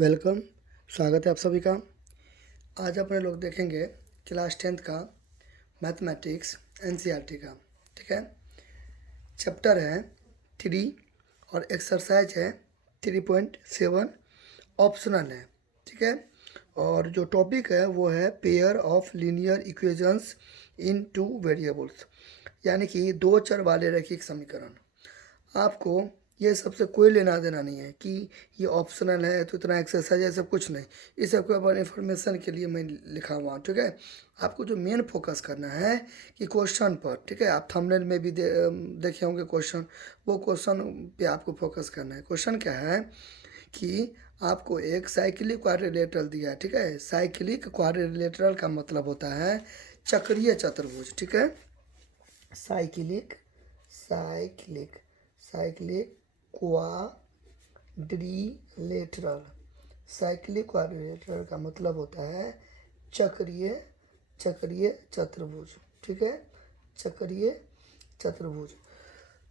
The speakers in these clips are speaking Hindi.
वेलकम। स्वागत है आप सभी का। आज अपने लोग देखेंगे क्लास 10th का मैथमेटिक्स एनसीईआरटी का। ठीक है, चैप्टर है 3 और एक्सरसाइज है 3.7 ऑप्शनल है। ठीक है, और जो टॉपिक है वो है pair of linear equations in two variables, यानी कि दो चर वाले रैखिक समीकरण। आपको ये सबसे कोई लेना देना नहीं है कि ये ऑप्शनल है तो इतना एक्सरसाइज है, सब कुछ नहीं। इस सब के इन्फॉर्मेशन के लिए मैं लिखा हुआ हूँ। ठीक है, आपको जो मेन फोकस करना है कि क्वेश्चन पर। ठीक है, आप थंबनेल में भी देखे होंगे क्वेश्चन, वो क्वेश्चन पे आपको फोकस करना है। क्वेश्चन क्या है कि आपको एक साइक्लिक क्वाड्रिलेटरल दिया है। ठीक है, साइक्लिक क्वाड्रिलेटरल का मतलब होता है चक्रीय चतुर्भुज। ठीक है, cyclic cyclic cyclic quadrilateral. Cyclic quadrilateral का मतलब होता है चक्रीय चतुर्भुज। ठीक है, चक्रीय चतुर्भुज।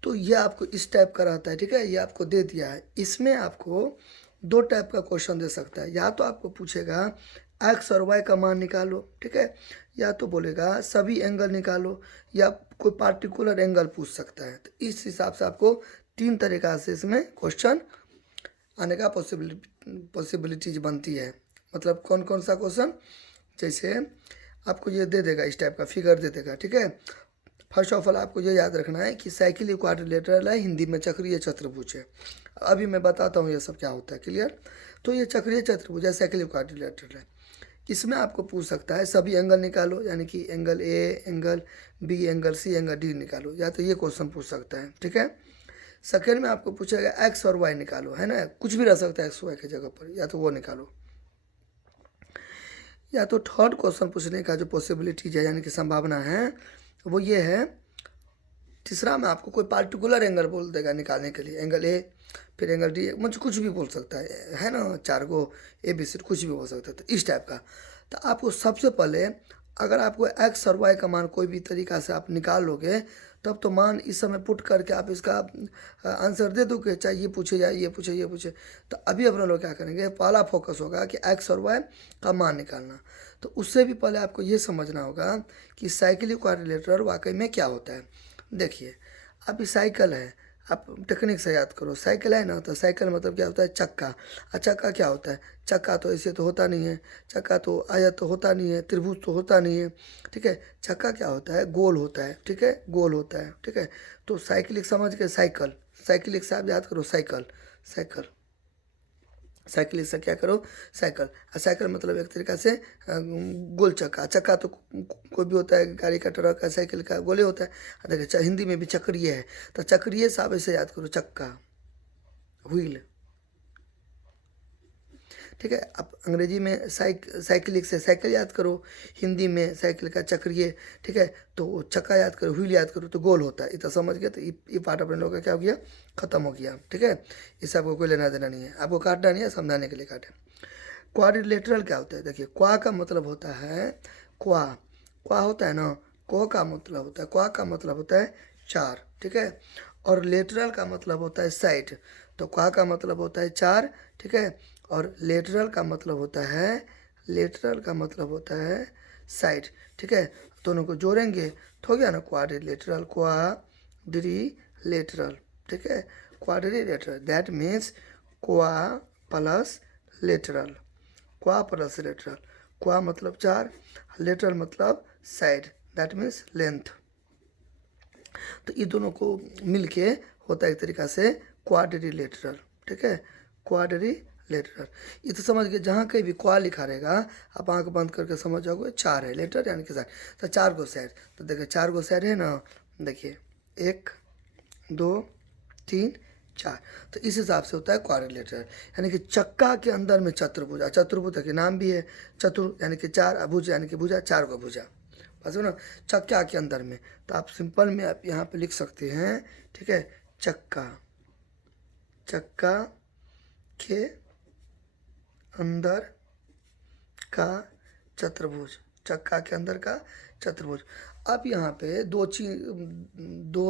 तो ये आपको इस टाइप का रहता है। ठीक है, ये आपको दे दिया है। इसमें आपको दो टाइप का क्वेश्चन दे सकता है। या तो आपको पूछेगा एक्स और वाई का मान निकालो। ठीक है, या तो बोलेगा सभी एंगल निकालो, या कोई पार्टिकुलर एंगल पूछ सकता है। तो इस हिसाब से आपको तीन तरीका से इसमें क्वेश्चन आने का पॉसिबिलिटीज बनती है। मतलब कौन कौन सा क्वेश्चन, जैसे आपको ये दे देगा, इस टाइप का फिगर दे देगा। ठीक है, फर्स्ट ऑफ ऑल आपको ये याद रखना है कि साइक्लिक क्वाड्रिलेटरल है, हिंदी में चक्रीय चतुर्भुज है। अभी मैं बताता हूँ ये सब क्या होता है, क्लियर। तो ये चक्रीय चतुर्भुज है, साइक्लिक क्वाड्रिलेटरल है। इसमें आपको पूछ सकता है सभी एंगल निकालो, यानी कि angle A, angle B, angle C, angle D निकालो, या तो ये क्वेश्चन पूछ सकता है। ठीक है, सेकेंड में आपको पूछेगा एक्स और वाई निकालो, है ना, कुछ भी रह सकता है एक्स वाई की जगह पर, या तो वो निकालो। या तो थर्ड क्वेश्चन पूछने का जो पॉसिबिलिटीज है, यानी कि संभावना है, वो ये है, तीसरा में आपको कोई पार्टिकुलर एंगल बोल देगा निकालने के लिए, एंगल ए, फिर एंगल डी, मुझे कुछ भी बोल सकता है ना, चार गो ए बी सी कुछ भी बोल सकता है। तो इस टाइप का। तो आपको सबसे पहले, अगर आपको एक्स और वाई का मान कोई भी तरीका से आप निकाल लोगे, तब तो मान इस समय पुट करके आप इसका आंसर दे दोगे, चाहे ये पूछे या ये पूछे ये पूछे। तो अभी अपने लोग क्या करेंगे, पहला फोकस होगा कि एक्स और वाई का मान निकालना। तो उससे भी पहले आपको ये समझना होगा कि साइक्लिक क्वाड्रिलेटरल वाकई में क्या होता है। देखिए, अभी साइकिल है, आप टेक्निक से याद करो। साइकिल है ना, तो साइकिल मतलब क्या होता है, चक्का। और चक्का क्या होता है, चक्का तो ऐसे तो होता नहीं है, चक्का तो आयत तो होता नहीं है, त्रिभुज तो होता नहीं है। ठीक है, चक्का क्या होता है, गोल होता है। ठीक है, गोल होता है। ठीक है, तो साइकिलिक समझ के साइकिल, साइकिलिक से आप याद करो साइकिल, साइकिल, साइकिल से क्या करो, साइकिल। और साइकिल मतलब एक तरीका से गोल चक्का। चक्का तो कोई भी होता है, गाड़ी का, ट्रक का, साइकिल का, गोले होता है। देखिए हिंदी में भी चक्रीय है, तो चक्रीय से आप ऐसे याद करो, चक्का, व्हील। ठीक है, आप अंग्रेजी में साइकिलिक से साइकिल याद करो, हिंदी में साइकिल का चक्रीय। ठीक है, तो चक्का याद करो, व्हील याद करो, तो गोल होता है। इतना समझ गया, तो ये पार्ट अपने लोगों का क्या हो गया, खत्म हो गया। ठीक है, इससे आपको कोई लेना देना नहीं है, आपको काटना नहीं है, समझाने के लिए काटे। क्वाड्रिलेटरल क्या होता है, देखिए, क्वा का मतलब होता है, क्वा, क्वा होता है ना, को का मतलब होता है, क्वा का मतलब होता है चार। ठीक है, और लेटरल का मतलब होता है साइड। तो क्वा का मतलब होता है चार। ठीक है, और लेटरल का मतलब होता है, लेटरल का मतलब होता है साइड। ठीक है, दोनों को जोड़ेंगे तो हो गया ना क्वाड्रिलेटरल, क्वाड्रिलेटरल। ठीक है, क्वाड्रिलेटरल दैट मीन्स क्वा प्लस लेटरल, क्वा प्लस लेटरल। क्वा मतलब चार, लेटरल मतलब साइड, दैट मीन्स लेंथ। तो ये दोनों को मिलके होता है एक तरीका से क्वाड्रिलेटरल। ठीक है, क्वाड्रिलेटरल। ये तो समझ गए, जहाँ कहीं भी क्वा लिखा रहेगा, आप आंख बंद करके समझ जाओगे चार है, लेटर यानी कि साइड। तो चार गो साइड, तो देखिए चार गो साइड है ना, देखिए एक, दो, तीन, चार। तो इस हिसाब से होता है क्वाड्रिलेटरल, यानी कि चक्का के अंदर में चतुर्भुज। चतुर्भुज के नाम भी है, चतुर यानी कि चार, अभुज यानी कि भुजा, चार को भुजा, बस है ना, चक्का के अंदर में। तो आप सिंपल में आप यहाँ पे लिख सकते हैं। ठीक है, चक्का, चक्का के अंदर का चतुर्भुज, चक्का के अंदर का चतुर्भुज। अब यहाँ पे दो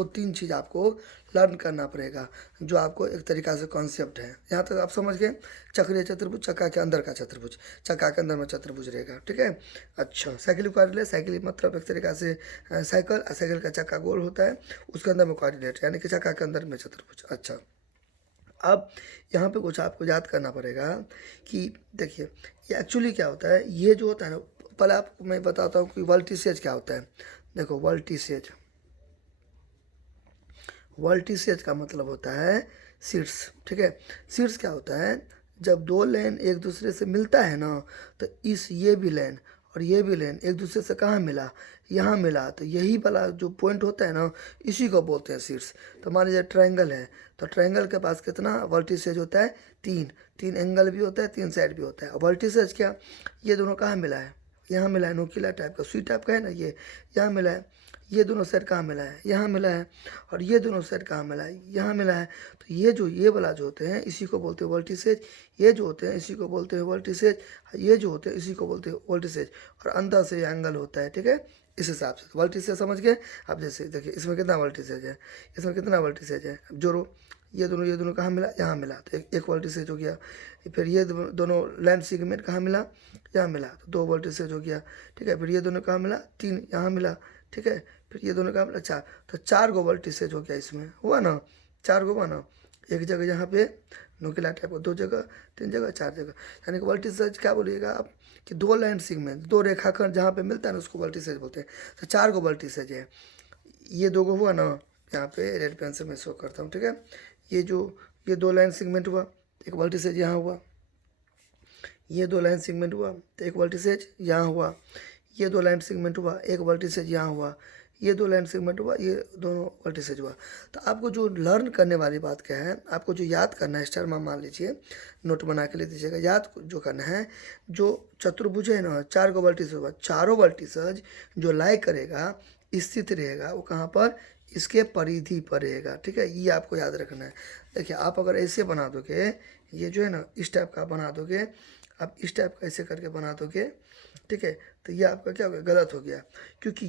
तीन चीज़ आपको लर्न करना पड़ेगा, जो आपको एक तरीका से कॉन्सेप्ट है। यहाँ तक आप समझ गए। चक्रीय चतुर्भुज, चक्का के अंदर का चतुर्भुज, चक्का के अंदर में चतुर्भुज रहेगा, ठीक है। अच्छा, साइकिल कोऑर्डिनेट, साइकिल मतलब एक तरीका से साइकिल, साइकिल का चक्का गोल होता है, उसके अंदर में कोऑर्डिनेट यानी कि चक्का के अंदर में चतुर्भुज। अच्छा, अब यहाँ पे कुछ आपको याद करना पड़ेगा कि देखिए ये एक्चुअली क्या होता है। ये जो होता है ना, पहले आपको मैं बताता हूँ कि वर्टिसेज क्या होता है। देखो वर्टिसेज, वर्टिसेज का मतलब होता है शीर्ष, ठीक है। शीर्ष क्या होता है, जब दो लाइन एक दूसरे से मिलता है ना, तो ये भी लाइन और ये भी लाइन एक दूसरे से कहाँ मिला, यहाँ मिला, तो यही वाला जो पॉइंट होता है ना, इसी को बोलते हैं शीर्ष। तो मान लीजिए ट्रायंगल है, तो ट्रायंगल के पास कितना वर्टिसेज होता है, तीन। तीन एंगल भी होता है, तीन साइड भी होता है। और वर्टिसेज क्या, ये दोनों कहाँ मिला है, यहाँ मिला है, नोकीला टाइप का, सुई टाइप का है ना, ये यहाँ मिला है। ये दोनों साइड कहाँ मिला है, यहाँ मिला है। और ये दोनों साइड कहाँ मिला है, यहाँ मिला है। तो ये वाला जो होते हैं इसी को बोलते हैं वर्टिसेज, ये जो होते हैं इसी को बोलते हैं वर्टिसेज, ये जो होते हैं इसी को बोलते हैं वर्टिसेज। और अंदर से ये एंगल होता है, ठीक है। इस हिसाब से वर्टिसेज समझ गए। अब जैसे देखिए इसमें कितना वर्टिसेज है, इसमें कितना वर्टिसेज है, अब जोड़ो। ये दोनों कहाँ मिला, यहाँ मिला, तो एक वर्टिसेज हो गया। फिर ये दोनों लाइन सेगमेंट कहाँ मिला, यहाँ मिला, तो दो वर्टिसेज हो गया, ठीक है। फिर ये दोनों कहाँ मिला, तीन, यहाँ मिला, ठीक है। फिर ये दोनों कहाँ मिला, चार, तो चार गो वर्टिसेज हो गया, इसमें हुआ ना, चार गो हुआ ना। एक जगह यहाँ पे नुकीला टाइप का, दो जगह, तीन जगह, चार जगह। यानी कि वर्टिसेज क्या बोलिएगा आप, कि दो लाइन सेगमेंट, दो रेखाखंड जहाँ पे मिलता है ना, उसको वर्टिसेज बोलते हैं। तो चार गो वर्टिसेज है। ये दो गो हुआ ना, यहाँ पे रेड पेन से मैं शो करता हूँ, ठीक है। ये दो लाइन सेगमेंट हुआ, एक वर्टिसेज यहाँ हुआ। ये दो लाइन सेगमेंट हुआ, तो एक वर्टिसेज यहाँ हुआ। ये दो लाइन सेगमेंट हुआ, एक वर्टिसेज यहाँ हुआ। ये दो लाइन सेगमेंट हुआ, ये दोनों वर्टिसेज हुआ। तो आपको जो लर्न करने वाली बात क्या है, आपको जो याद करना है, स्टार में मान लीजिए, नोट बना के ले दीजिएगा। याद जो करना है, जो चतुर्भुज है ना, चार गो वर्टिसेज हुआ, चारों वर्टिसेज जो लाई करेगा, स्थित रहेगा, वो कहाँ पर, इसके परिधि पर रहेगा, ठीक है। ये आपको याद रखना है। देखिए आप अगर ऐसे बना दोगे, ये जो है ना इस टाइप का बना दोगे, आप इस टाइप का ऐसे करके बना दोगे, ठीक है, तो ये आपका क्या हो गया, गलत हो गया। क्योंकि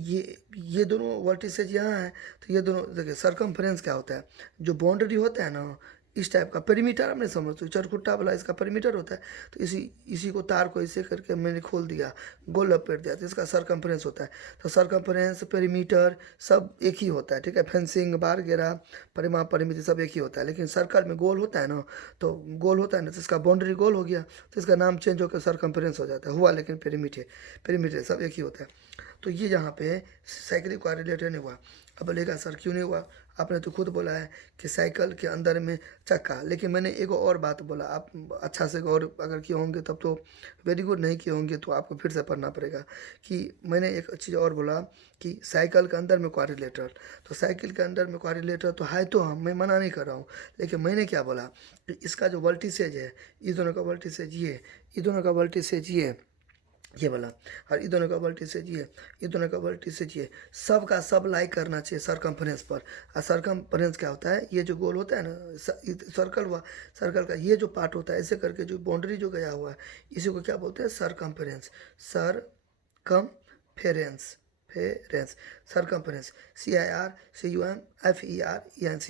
ये दोनों वर्टिसेज यहाँ है, तो ये दोनों देखिए सरकमफ्रेंस क्या होता है, जो बाउंड्री होता है ना, इस टाइप का पेरीमीटर, आपने समझ, तो चरखुट्टा वाला इसका पेरीमीटर होता है। तो इसी को तार को ऐसे करके मैंने खोल दिया, गोल लपेट दिया, तो इसका सरकमफ्रेंस होता है। तो सरकमफ्रेंस, पेरीमीटर सब एक ही होता है, ठीक है। फेंसिंग, बार घेरा, परिमाप, परिमिति सब एक ही होता है। लेकिन सर्कल में गोल होता है ना, तो गोल होता है ना, तो इसका बाउंड्री गोल हो गया, तो इसका नाम चेंज होकर सरकमफ्रेंस हो जाता है, हुआ लेकिन पेरीमीटर, पेरीमीटर सब एक ही होता है। तो ये यहाँ पे साइकिल का रिलेटेड नहीं हुआ। अब बोलेगा सर क्यों नहीं हुआ, आपने तो खुद बोला है कि साइकिल के अंदर में चक्का। लेकिन मैंने एक और बात बोला, आप अच्छा से गौर अगर किए होंगे तब तो वेरी गुड, नहीं किए होंगे तो आपको फिर से पढ़ना पड़ेगा। कि मैंने एक चीज़ और बोला कि साइकिल के अंदर में क्वाड्रिलेटरल, तो साइकिल के अंदर में क्वाड्रिलेटरल तो है, तो हम, मैं मना नहीं कर रहा हूँ। लेकिन मैंने क्या बोला कि इसका जो वर्टिसेज है, ये दोनों का वर्टिसेज ये दोनों का वर्टिसेज ये वाला, और ये दोनों का वर्टिसेज ये दोनों का वर्टिसेज सब का सब लाई करना चाहिए सरकमफ्रेंस पर। और सरकमफ्रेंस क्या होता है, ये जो गोल होता है ना, सर्कल हुआ, सर्कल का ये जो पार्ट होता है, ऐसे करके जो बाउंड्री जो गया हुआ है, इसी को क्या बोलते हैं, सरकमफ्रेंस। सरकमफेरेंस, फेरेंस, circumference, CIRCUMFERENC,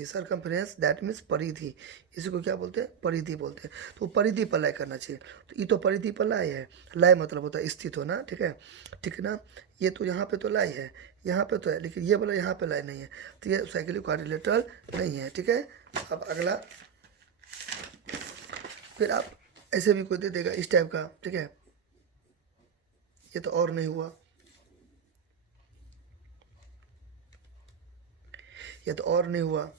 circumference, that means परिधि। इसी को क्या बोलते हैं, परिधि बोलते हैं। तो परिधि पर लाई करना चाहिए। तो ये तो परिधि पर लाई है, लाई मतलब होता है स्थित होना, ठीक है, ठीक है ना। ये तो यहाँ पे तो लाई है, यहाँ पे तो है, लेकिन ये बोला यहाँ पे लाई नहीं है, तो ये साइक्लिक क्वाड्रिलेटरल नहीं है, ठीक है। अब अगला, फिर आप ऐसे भी कोई दे देगा इस टाइप का, ठीक है। ये तो और नहीं हुआ, ये तो और नहीं हुआ,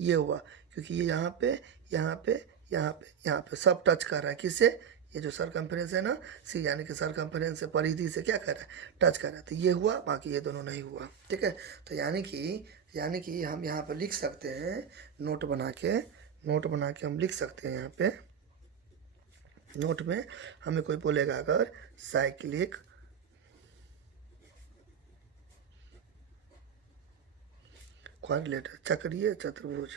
ये हुआ, क्योंकि ये यहाँ पे, यहाँ पे, यहाँ पे, यहाँ पे सब टच कर रहा है, किससे, ये जो सरकमफ्रेंस है ना, सी यानी कि सरकमफ्रेंस से, परिधि से क्या कर रहा है, टच कर रहा है। तो ये हुआ, बाकी ये दोनों नहीं हुआ, ठीक है। तो यानी कि हम यहाँ पे लिख सकते हैं, नोट बना के हम लिख सकते हैं। यहाँ पे नोट में हमें कोई बोलेगा अगर साइक्लिक क्वाड्रिलेटरल, चक्रीय चतुर्भुज,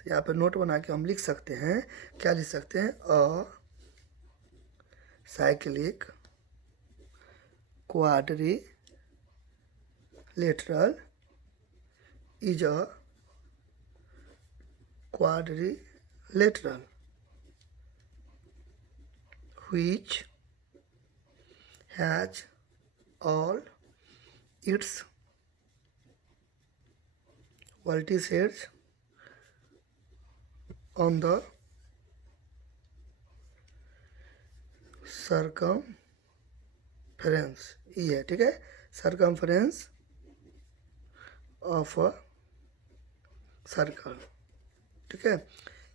तो यहाँ पे नोट बना के हम लिख सकते हैं, क्या लिख सकते हैं, a cyclic quadrilateral is a quadrilateral which has all its vertices on the circumference, ये है, ठीक है, circumference ऑफ अ सर्कल, ठीक है।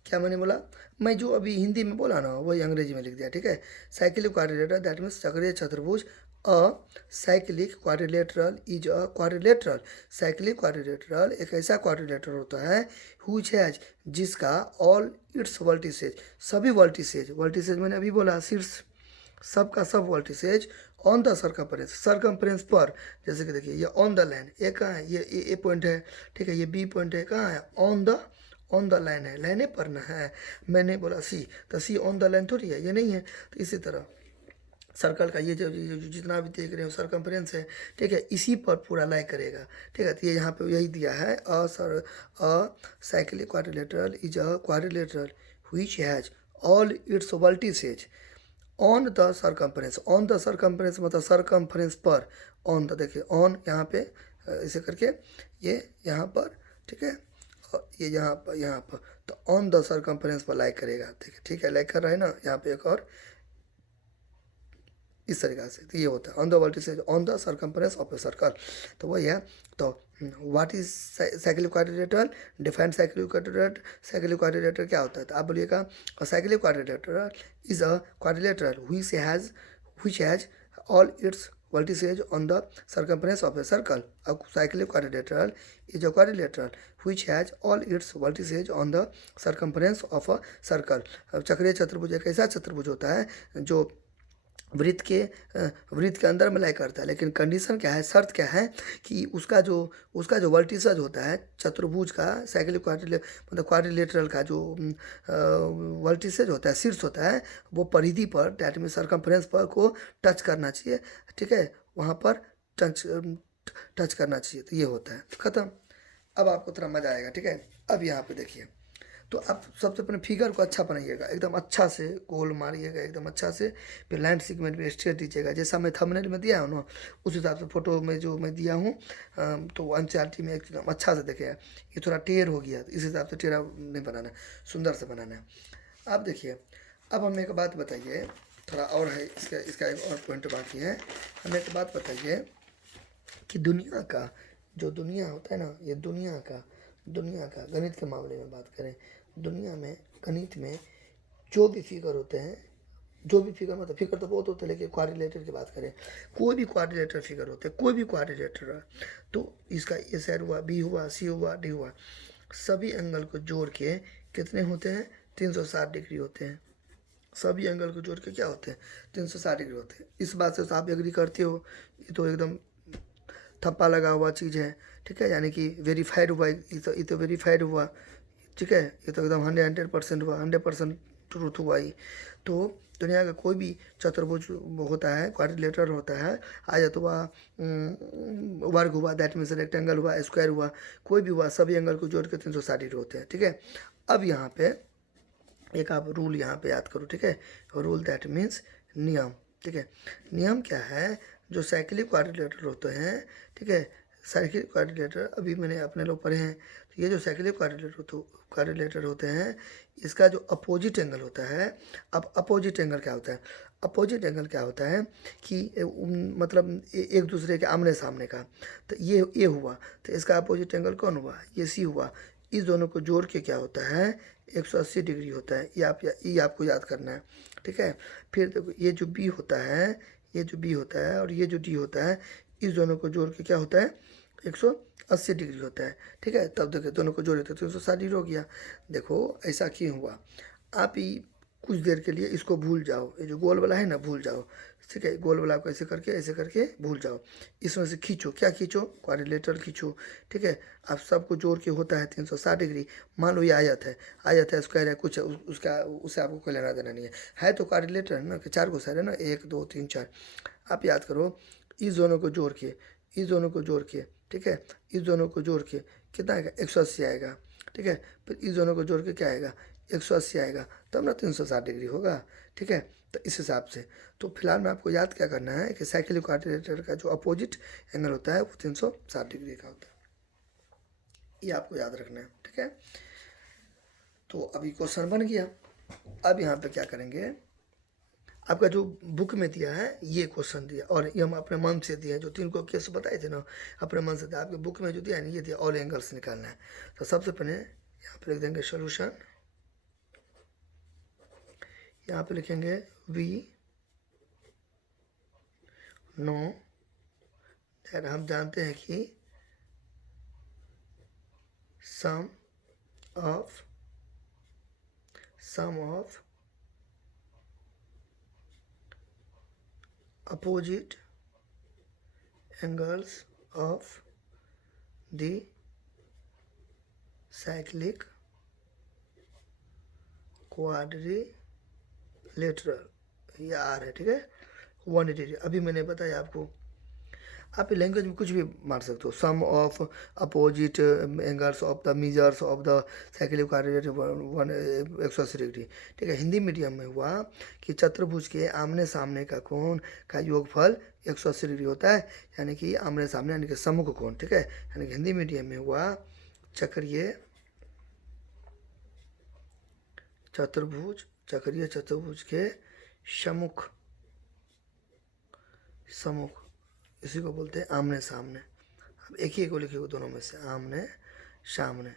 क्या मैंने बोला, मैं जो अभी हिंदी में बोला ना वही अंग्रेजी में लिख दिया, ठीक है। साइक्लिक क्वाड्रिलेटरल दैट मीन्स चक्रीय चतुर्भुज, a cyclic quadrilateral is a quadrilateral, cyclic quadrilateral एक ऐसा क्वाड्रिलेटरल होता है हुच हैज, जिसका ऑल इट्स वर्टिसेज, सभी वर्टिसेज, वर्टिसेज मैंने अभी बोला शीर्ष, सबका सब vertices on the circumference, circumference पर, जैसे कि देखिए ये ऑन द लाइन, ए कहाँ है, ये ए पॉइंट है, ठीक है, ये बी पॉइंट है, कहाँ है, ऑन द लाइन है, लाइने पर ना है, मैंने बोला सी, तो सी ऑन द लाइन थोड़ी है, ये नहीं है। तो इसी तरह सर्कल का ये जो जितना भी देख रहे हो सर्कम्फ्रेंस है, ठीक है, इसी पर पूरा लाई करेगा, ठीक है। तो ये यहाँ पे यही दिया है, a cyclic quadrilateral is a quadrilateral which has all it's vertices on the circumference, on the circumference मतलब सर्कम्फ्रेंस पर, ऑन द, देखिए ऑन यहाँ पे ऐसे करके ये यहाँ पर, ठीक है, और ये यहाँ पर, तो ऑन द सर्कम्फ्रेंस पर लाइक करेगा, देखिए, ठीक है, लाइक कर रहा है ना, यहाँ पे एक और इस तरीक़ा से, तो ये होता है on the vertices on the circumference of a circle, तो वही है। तो what is cyclic quadrilateral, defined cyclic quadrilateral, cyclic quadrilateral क्या होता है, तो आप बोलिएगा cyclic quadrilateral is a quadrilateral which has all its vertices on the circumference of a circle. A cyclic quadrilateral is a quadrilateral which has all its vertices on the circumference of a circle. अब चक्रीय चतुर्भुज एक ऐसा चतुर्भुज होता है जो वृत्त के अंदर में लाई करता है, लेकिन कंडीशन क्या है, शर्त क्या है कि उसका जो वर्टिसेज होता है चतुर्भुज का, साइक्लिक मतलब क्वाड्रिलेटरल का जो वर्टिसेज होता है, शीर्ष होता है, वो परिधि पर, डैट मीन सर्कम्फ्रेंस पर को टच करना चाहिए, ठीक है, वहाँ पर टच करना चाहिए, तो ये होता है, ख़त्म। अब आपको थोड़ा मज़ा आएगा, ठीक है। अब यहाँ पे देखिए, तो आप सबसे पहले फिगर को अच्छा बनाइएगा, एकदम अच्छा से गोल मारिएगा, एकदम अच्छा से, फिर लाइन सीक्वेंस में स्ट्रेट दीजिएगा, जैसा मैं थंबनेल में दिया हूँ ना उस हिसाब से फोटो में जो मैं दिया हूँ, तो एनसीईआरटी में एकदम अच्छा से देखेगा। ये थोड़ा टेढ़ हो गया, इस हिसाब से टेढ़ा नहीं बनाना है, सुंदर से बनाना है। आप देखिए, अब हमें एक बात बताइए, थोड़ा और है इसका एक और पॉइंट बाकी है, हमें एक बात बताइए कि दुनिया का जो दुनिया होता है ना, ये दुनिया का गणित के मामले में बात करें, दुनिया में गणित में जो भी फिगर होते हैं, जो भी फिगर मतलब फिगर तो बहुत होते हैं, लेकिन क्वाड्रिलेटर की बात करें, कोई भी क्वाड्रिलेटर फिगर होते हैं, कोई भी क्वाड्रिलेटर है, तो इसका ए साइड हुआ, बी हुआ, सी हुआ, डी हुआ, सभी एंगल को जोड़ के कितने होते हैं, 360 डिग्री होते हैं। सभी एंगल को जोड़ के क्या होते हैं, 360 डिग्री होते हैं। इस बात से आप एग्री करते हो, ये तो एकदम थप्पा लगा हुआ चीज़ है, ठीक है, यानी कि वेरीफाइड हुआ, ये तो वेरीफाइड हुआ, ठीक है, ये तो एकदम 100% हुआ, 100% ट्रूथ हुआ ही। तो दुनिया का कोई भी चतुर्भुज होता है, क्वाड्रिलेटरल होता है, आयत हुआ, वर्ग हुआ, दैट मीन्स रेक्टेंगल हुआ, स्क्वायर हुआ, कोई भी हुआ, सभी एंगल को जोड़ के 360 डिग्री होते हैं, ठीक है। अब यहाँ पे एक आप रूल यहाँ पे याद करो, ठीक है, रूल दैट मीन्स नियम, ठीक है। नियम क्या है, जो साइक्लिक क्वाड्रिलेटर होते हैं, ठीक है, साइक्लिक क्वाड्रिलेटर अभी मैंने अपने लोग पढ़े हैं, तो ये जो साइक्लिक क्वाड्रिलेटर होते हैं, इसका जो अपोजिट एंगल होता है, अब अपोजिट एंगल क्या होता है, अपोजिट एंगल क्या होता है कि मतलब एक दूसरे के आमने सामने का, तो ये हुआ, तो इसका अपोजिट एंगल कौन हुआ, ये सी हुआ, इस दोनों को जोड़ के क्या होता है, 180 डिग्री होता है, ये आपको याद करना है, ठीक है। फिर देखो, ये जो बी होता है, ये जो बी होता है और ये जो डी होता है, इस दोनों को जोड़ के क्या होता है, 180 डिग्री होता है, ठीक है। तब देखो दोनों को जोड़े तो 360 डिग्री हो गया। देखो ऐसा क्यों हुआ, आप ही कुछ देर के लिए इसको भूल जाओ, ये जो गोल वाला है ना भूल जाओ, ठीक है, गोल वाला को ऐसे करके भूल जाओ। इसमें से खींचो, क्या खींचो, क्वाड्रिलेटरल खींचो। ठीक है, आप सबको जोड़ के होता है 360 डिग्री। मान लो ये आयत है स्क्वायर है, कुछ उसका उससे आपको कोई लेना देना नहीं है तो क्वाड्रिलेटर है ना, कि 4 को साइड है ना, 1 2 3 4। आप याद करो, इस दोनों को जोड़ के, इस दोनों को जोड़ के, ठीक है, इस दोनों को जोड़ के कितना आएगा, 180 आएगा। ठीक है, फिर इस दोनों को जोड़ के क्या आएगा, 180 आएगा, तब ना 360 डिग्री होगा। ठीक है, तो इस हिसाब से तो फिलहाल में आपको याद क्या करना है कि साइक्लिक क्वाड्रिलेटरल का जो अपोजिट एंगल होता है वो 360 डिग्री का होता है, ये आपको याद रखना है। ठीक है, तो अभी क्वेश्चन बन गया। अब यहाँ पे क्या करेंगे, आपका जो बुक में दिया है ये क्वेश्चन दिया, और ये हम अपने मन से दिए हैं, जो 3 को केस बताए थे ना, अपने मन से दिया। आपके बुक में जो दिया है ना, ये दिया ऑल एंगल्स निकालना है। तो सबसे पहले यहाँ पे लिख देंगे सोल्यूशन, यहाँ पे लिखेंगे वी नो दैट, हम जानते हैं कि sum of opposite angles of the cyclic quadrilateral, ये आर है। ठीक है, 180 डिग्री। अभी मैंने बताया आपको, आप लैंग्वेज में कुछ भी मार सकते हो, sum of opposite angles of the measures of the cyclic quadrilateral 180 degree. ठीक है, हिंदी मीडियम में हुआ कि चतुर्भुज के आमने सामने का कोण का योगफल 180 डिग्री होता है, यानी कि आमने सामने यानी कि सम्मुख कोण। ठीक है, यानी कि हिंदी मीडियम में हुआ चक्रीय चतुर्भुज के सम्मुख इसी को बोलते हैं आमने सामने। अब एक ही को लिखिए दोनों में से, आमने सामने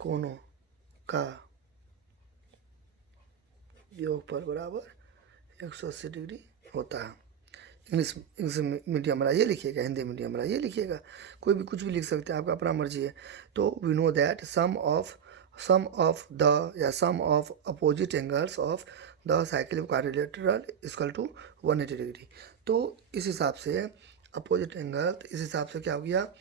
कोनों का योगफल बराबर 180 डिग्री होता है। इंग्लिश मीडियम वाला ये लिखिएगा, हिंदी मीडियम वाला ये लिखिएगा, कोई भी कुछ भी लिख सकते हैं, आपका अपना मर्जी है। तो we know that sum of the या sum of opposite angles of the cyclic quadrilateral equal to 180 degree. तो इस हिसाब से अपोजिट एंगल, तो इस हिसाब से क्या हो गया,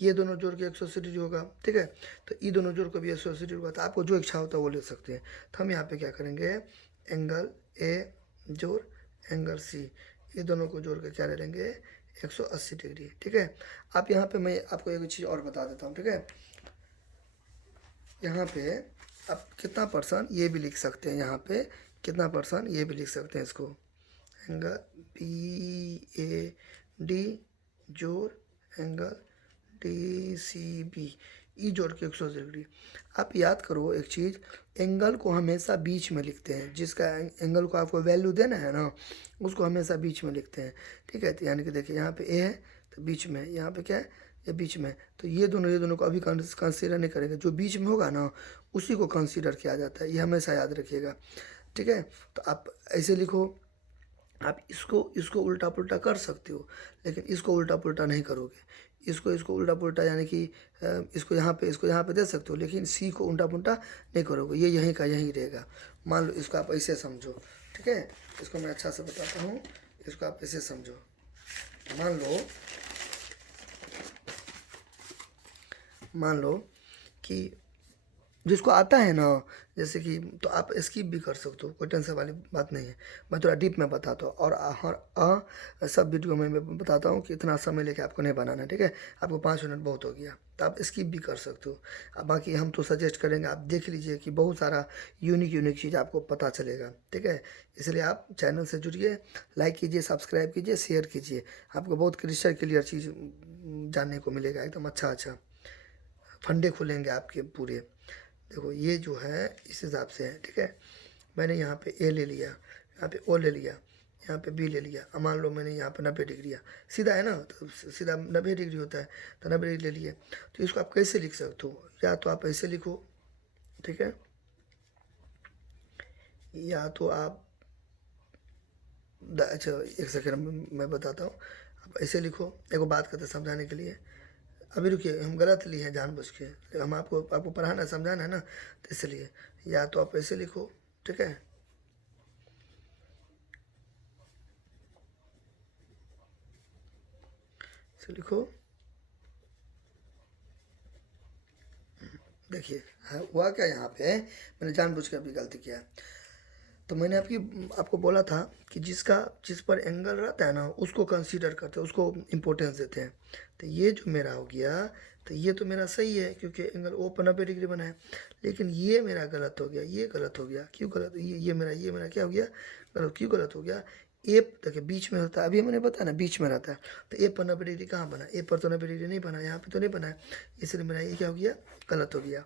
ये दोनों जोड़ के 180 डिग्री होगा। ठीक है, तो ये दोनों जोड़ के भी 180 डिग्री होगा। तो आपको जो इच्छा होता है वो ले सकते हैं। तो हम यहाँ पे क्या करेंगे, एंगल ए जोड़ एंगल सी, ये दोनों को जोड़ के क्या ले लेंगे, 180 डिग्री। ठीक है, आप यहाँ पे मैं आपको एक चीज़ और बता देता हूँ। ठीक है, यहाँ पे आप कितना परसेंट ये भी लिख सकते हैं, यहाँ पे कितना परसेंट ये भी लिख सकते हैं, इसको एंगल बी ए डी जोड़ एंगल डी सी बी, ई जोड़ के 180 डिग्री। आप याद करो एक चीज़, एंगल को हमेशा बीच में लिखते हैं, जिसका एंगल को आपको वैल्यू देना है ना, उसको हमेशा बीच में लिखते हैं। ठीक है, तो यानी कि देखिए यहाँ पे ए है तो बीच में, यहाँ पे क्या है, ये बीच में, तो ये दोनों को अभी कंसीडर नहीं करेंगे, जो बीच में होगा ना उसी को कंसीडर किया जाता है, ये हमेशा याद रखिएगा। ठीक है, तो आप ऐसे लिखो, आप इसको उल्टा पुल्टा कर सकते हो, लेकिन इसको उल्टा पुल्टा नहीं करोगे। इसको उल्टा पुल्टा यानी कि इसको यहाँ पे दे सकते हो, लेकिन सी को उल्टा पुल्टा नहीं करोगे, ये यहीं का यहीं रहेगा। मान लो इसको आप ऐसे समझो। ठीक है, इसको मैं अच्छा से बताता हूँ, इसको आप ऐसे समझो। मान लो कि जिसको आता है ना, जैसे कि, तो आप स्किप भी कर सकते हो, कोई टेंशन वाली बात नहीं है। मैं थोड़ा डीप में बताता हूँ, और हर सब वीडियो में मैं बताता हूँ कि इतना समय लेके आपको नहीं बनाना है। ठीक है, आपको 5 मिनट बहुत हो गया, तो आप स्किप भी कर सकते हो। अब बाकी हम तो सजेस्ट करेंगे, आप देख लीजिए कि बहुत सारा यूनिक चीज़ आपको पता चलेगा। ठीक है, इसलिए आप चैनल से जुड़िए, लाइक कीजिए, सब्सक्राइब कीजिए, शेयर कीजिए, आपको बहुत क्लियर चीज़ जानने को मिलेगा, एकदम अच्छा फंडे खुलेंगे आपके पूरे। देखो ये जो है इस हिसाब से है। ठीक है, मैंने यहाँ पे ए ले लिया, यहाँ पे ओ ले लिया, यहाँ पे बी ले लिया। अब मान लो मैंने यहाँ पे 90 डिग्री, सीधा है ना, तो सीधा 90 डिग्री होता है, तो 90 डिग्री ले लिए। तो इसको आप कैसे लिख सकते हो, या तो आप ऐसे लिखो, ठीक है, या तो आप अच्छा एक सेकेंड मैं बताता हूँ, आप ऐसे लिखो। एक बात करते समझाने के लिए, अभी रुकिए, हम गलत लिए हैं जानबूझ के, हम आपको पढ़ाना समझाना है ना, तो इसलिए या तो आप ऐसे लिखो। ठीक है, इसे लिखो। देखिए हुआ क्या यहाँ पे, मैंने जानबूझ के अभी गलती किया। तो मैंने आपको बोला था कि जिस पर एंगल रहता है ना उसको कंसीडर करते हैं, उसको इम्पोर्टेंस देते हैं। तो ये जो मेरा हो गया, तो ये तो मेरा सही है क्योंकि एंगल ओ पर 90 डिग्री बना है। लेकिन ये मेरा गलत हो गया, ये गलत हो गया। क्यों गलत? ये मेरा क्या हो गया? गलत। क्यों गलत हो गया? ए देखिए बीच में होता है, अभी मैंने बताया ना बीच में रहता है। तो ए पर 90 डिग्री कहाँ बना? ए पर तो 90 डिग्री नहीं बना, यहाँ पे तो नहीं बना है, इसलिए मेरा ये क्या हो गया? गलत हो गया।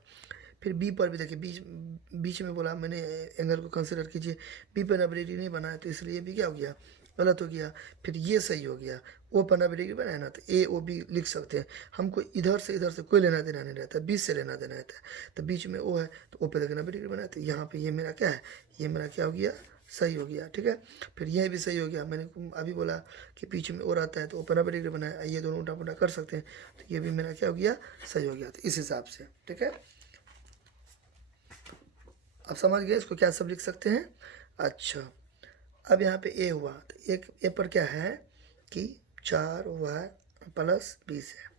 फिर बी पर भी देखिए, बीच बीच में बोला मैंने एंगल को कंसिडर कीजिए, बी पर 90 डिग्री नहीं बना है, तो इसलिए भी क्या हो गया? गलत हो गया। फिर ये सही हो गया, ओ पर 90 डिग्री बना है ना, तो ए ओ बी लिख सकते हैं। हमको इधर से कोई लेना देना नहीं रहता, बीच से लेना देना रहता है। तो बीच में ओ है तो ओ पर देखिए 90 डिग्री बना है, तो यहाँ पे ये मेरा क्या है? ये मेरा क्या हो गया? सही हो गया। ठीक है, फिर यह भी सही हो गया। मैंने अभी बोला कि बीच में ओ रहता है तो ओ पर 90 डिग्री बना है, ये दोनों उल्टा पुल्टा कर सकते हैं, तो ये भी मेरा क्या हो गया? सही हो गया। तो इस हिसाब से ठीक है, आप समझ गए इसको क्या सब लिख सकते हैं। अच्छा, अब यहाँ पे ए हुआ, तो एक ए पर क्या है कि 4y+20 है,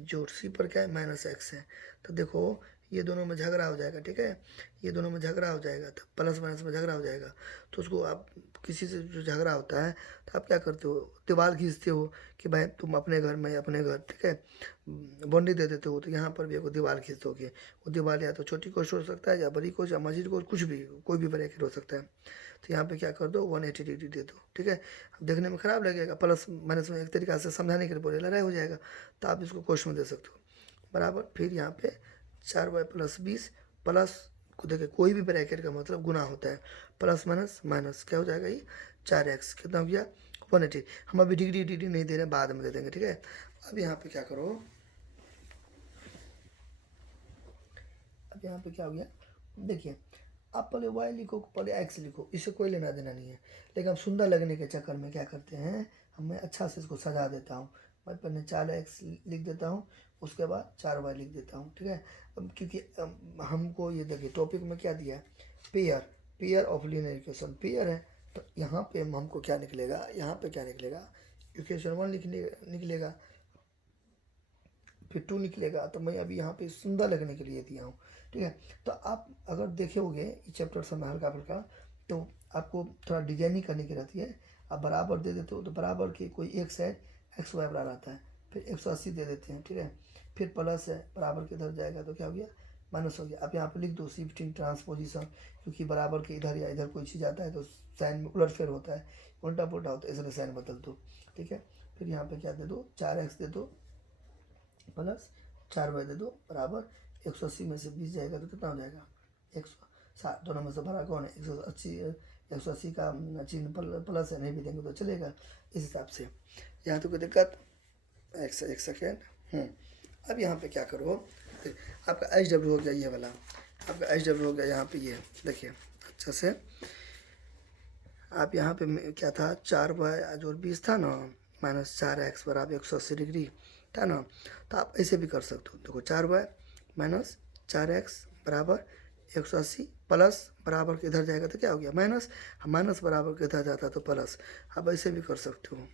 जो सी पर क्या है? -x है। तो देखो ये दोनों में झगड़ा हो जाएगा। ठीक है, ये दोनों में झगड़ा हो जाएगा, तो प्लस माइनस में झगड़ा हो जाएगा। तो उसको आप किसी से जो झगड़ा होता है तो आप क्या करते हो? दीवार खींचते हो कि भाई तुम अपने घर, मैं अपने घर। ठीक है, बाउंड्री दे देते हो, तो यहाँ पर भी एक दीवार खींच दोगे। वो दीवार या तो छोटी कोस हो सकता है, या बड़ी कोस, या मझली कोस, कुछ भी, कोई भी ब्रैकेट हो सकता है। तो यहाँ पे क्या कर दो? 180 डिग्री दे दो। ठीक है, अब देखने में ख़राब लगेगा, प्लस माइनस में एक तरीका से समझाने के लिए बोले, लड़ाई हो जाएगा, तो आप इसको कोस में दे सकते हो बराबर। फिर यहाँ पे 4y+20 प्लस को देखिए, कोई भी ब्रैकेट का मतलब गुना होता है, प्लस माइनस माइनस क्या हो जाएगा? ये 4x कितना हो गया? 180। हम अभी डिग्री नहीं दे रहे हैं, बाद में दे देंगे। ठीक है, अब यहाँ पे क्या करो, अब यहाँ पे क्या हो गया? देखिए, आप पहले y लिखो, पहले x लिखो, इससे कोई लेना देना नहीं है। लेकिन अब सुंदर लगने के चक्कर में क्या करते हैं, मैं अच्छा से इसको सजा देता हूँ। मैं पहले 4x लिख देता हूँ, उसके बाद 4y लिख देता हूँ। ठीक है, अब क्योंकि हमको ये देखिए टॉपिक में क्या दिया है? Pair of linear equation pair है। तो यहाँ पे हमको क्या निकलेगा? यहाँ पे क्या निकलेगा? इक्वेशन 1 निकलेगा, फिर 2 निकलेगा। तो मैं अभी यहाँ पे सुंदर लगने के लिए दिया हूँ। ठीक है, तो आप अगर देखोगे ये चैप्टर से हल्का फुल्का, तो आपको थोड़ा डिजाइनिंग करने की रहती है। आप बराबर दे देते हो, तो बराबर की कोई एक साइड एक्स वाई बराबर आता है, फिर 180 दे देते हैं। ठीक है, फिर प्लस है, बराबर के इधर जाएगा तो क्या हो गया? माइनस हो गया। आप यहाँ पे लिख दो शिफ्टिंग ट्रांसपोजिशन, क्योंकि बराबर के इधर या इधर कोई चीज़ आता है तो साइन में उलटफेर होता है, उल्टा पुल्टा होता है, इसलिए साइन बदल दो। ठीक है, फिर यहाँ पे क्या दे दो? 4x दे दो प्लस 4y दे दो बराबर 180 में से 20 जाएगा तो कितना हो जाएगा? 160। दोनों में से बड़ा कौन है? 180 का चिन्ह प्लस है, नहीं भी देंगे तो चलेगा। इस हिसाब से यहाँ तो कोई दिक्कत? एक सेकेंड। अब यहाँ पे क्या करो, आपका HW हो गया ये वाला, आपका HW हो गया यहाँ पे ये देखिए अच्छा से। आप यहाँ पे क्या था? 4y+20 था ना, -4x बराबर 180 डिग्री था ना। तो आप ऐसे भी कर सकते हो। देखो 4y-4x बराबर 180 प्लस बराबर के इधर जाएगा तो क्या हो गया? माइनस। माइनस बराबर के इधर जाता तो प्लस। आप ऐसे भी कर सकते हो।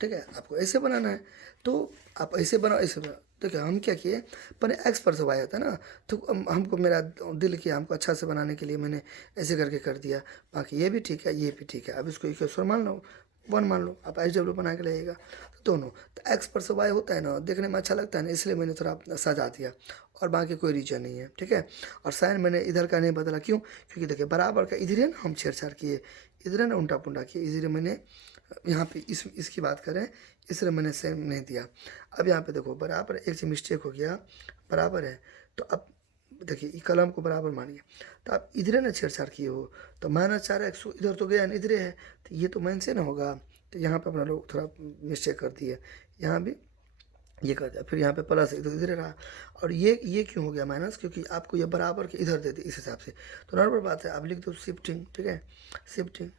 ठीक है, आपको ऐसे बनाना है तो आप ऐसे बनाओ, ऐसे बनाओ। देखिए हम क्या किए, पर एक्स पर सब आया था ना, तो हमको मेरा दिल किया, हमको अच्छा से बनाने के लिए मैंने ऐसे करके कर दिया। बाकी ये भी ठीक है, ये भी ठीक है। अब इसको इक्वेशन मान लो, 1 मान लो, आप HW बना के लाइएगा तो दोनों। तो एक्स पर सब आया होता है ना, देखने में अच्छा लगता है ना, इसलिए मैंने थोड़ा सजा दिया, और बाकी कोई रीजन नहीं है। ठीक है, और साइन मैंने इधर का नहीं बदला, क्यों? क्योंकि देखिए बराबर का इधर है ना, हम छेड़छाड़ किए, इधर है ना उल्टा पुल्टा किए, इधर मैंने यहाँ पे इसकी बात करें, इसलिए मैंने सेम नहीं दिया। अब यहाँ पे देखो बराबर, एक चीज मिस्टेक हो गया, बराबर है तो अब देखिए कलम को बराबर मानिए, तो आप इधर ना छेड़छाड़ किए हो, तो -4x इधर तो गया ना, इधर है, तो ये तो माइन से ना होगा। तो यहाँ पे अपना लोग थोड़ा मिस्टेक कर दिए, यहाँ भी ये कर दिया, फिर यहाँ पे प्लस इधर रहा। और ये क्यों हो गया माइनस? क्योंकि आपको ये बराबर के इधर दे दी, इस हिसाब से। तो नॉर्मल बात है, आप लिख दो शिफ्टिंग। ठीक है, शिफ्टिंग।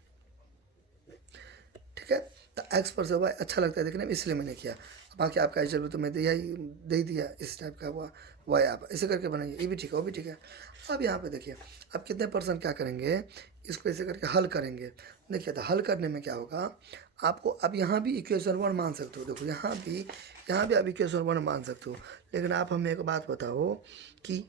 ठीक है, तो एक्स पर से वाई अच्छा लगता है देखने में, इसलिए मैंने किया। बाकी आपका HW तो मैं दे ही दिया, इस टाइप का हुआ वाई, आप ऐसे करके बनाइए, ये भी ठीक है, वो भी ठीक है। अब यहाँ पे देखिए, अब कितने % क्या करेंगे, इसको ऐसे करके हल करेंगे। देखिए तो हल करने में क्या होगा, आपको अब यहाँ भी इक्वेशन वन मान सकते हो, देखो यहाँ भी आप इक्वेशन वन मान सकते हो, लेकिन आप हमें एक बात बताओ कि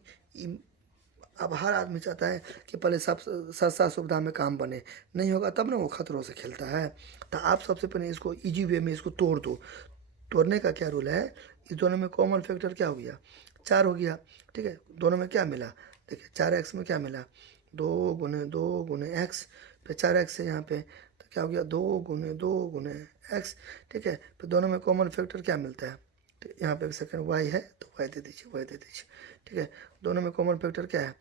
अब हर आदमी चाहता है कि पहले सब सस्ता सुविधा में काम बने, नहीं होगा तब ना वो खतरों से खेलता है। तो आप सबसे पहले इसको इजी वे में इसको तोड़ दो। तोड़ने का क्या रूल है, इस दोनों में कॉमन फैक्टर क्या हो गया, 4 हो गया, ठीक है। दोनों में क्या मिला, देखिए 4x में क्या मिला, 2 गुने एक्स, फिर 4x है यहाँ पे, तो क्या हो गया 2 गुने एक्स, ठीक है। फिर दोनों में कॉमन फैक्टर क्या मिलता है, तो यहाँ पे एक सेकंड y है तो y दे दीजिए, ठीक है। दोनों में कॉमन फैक्टर क्या है,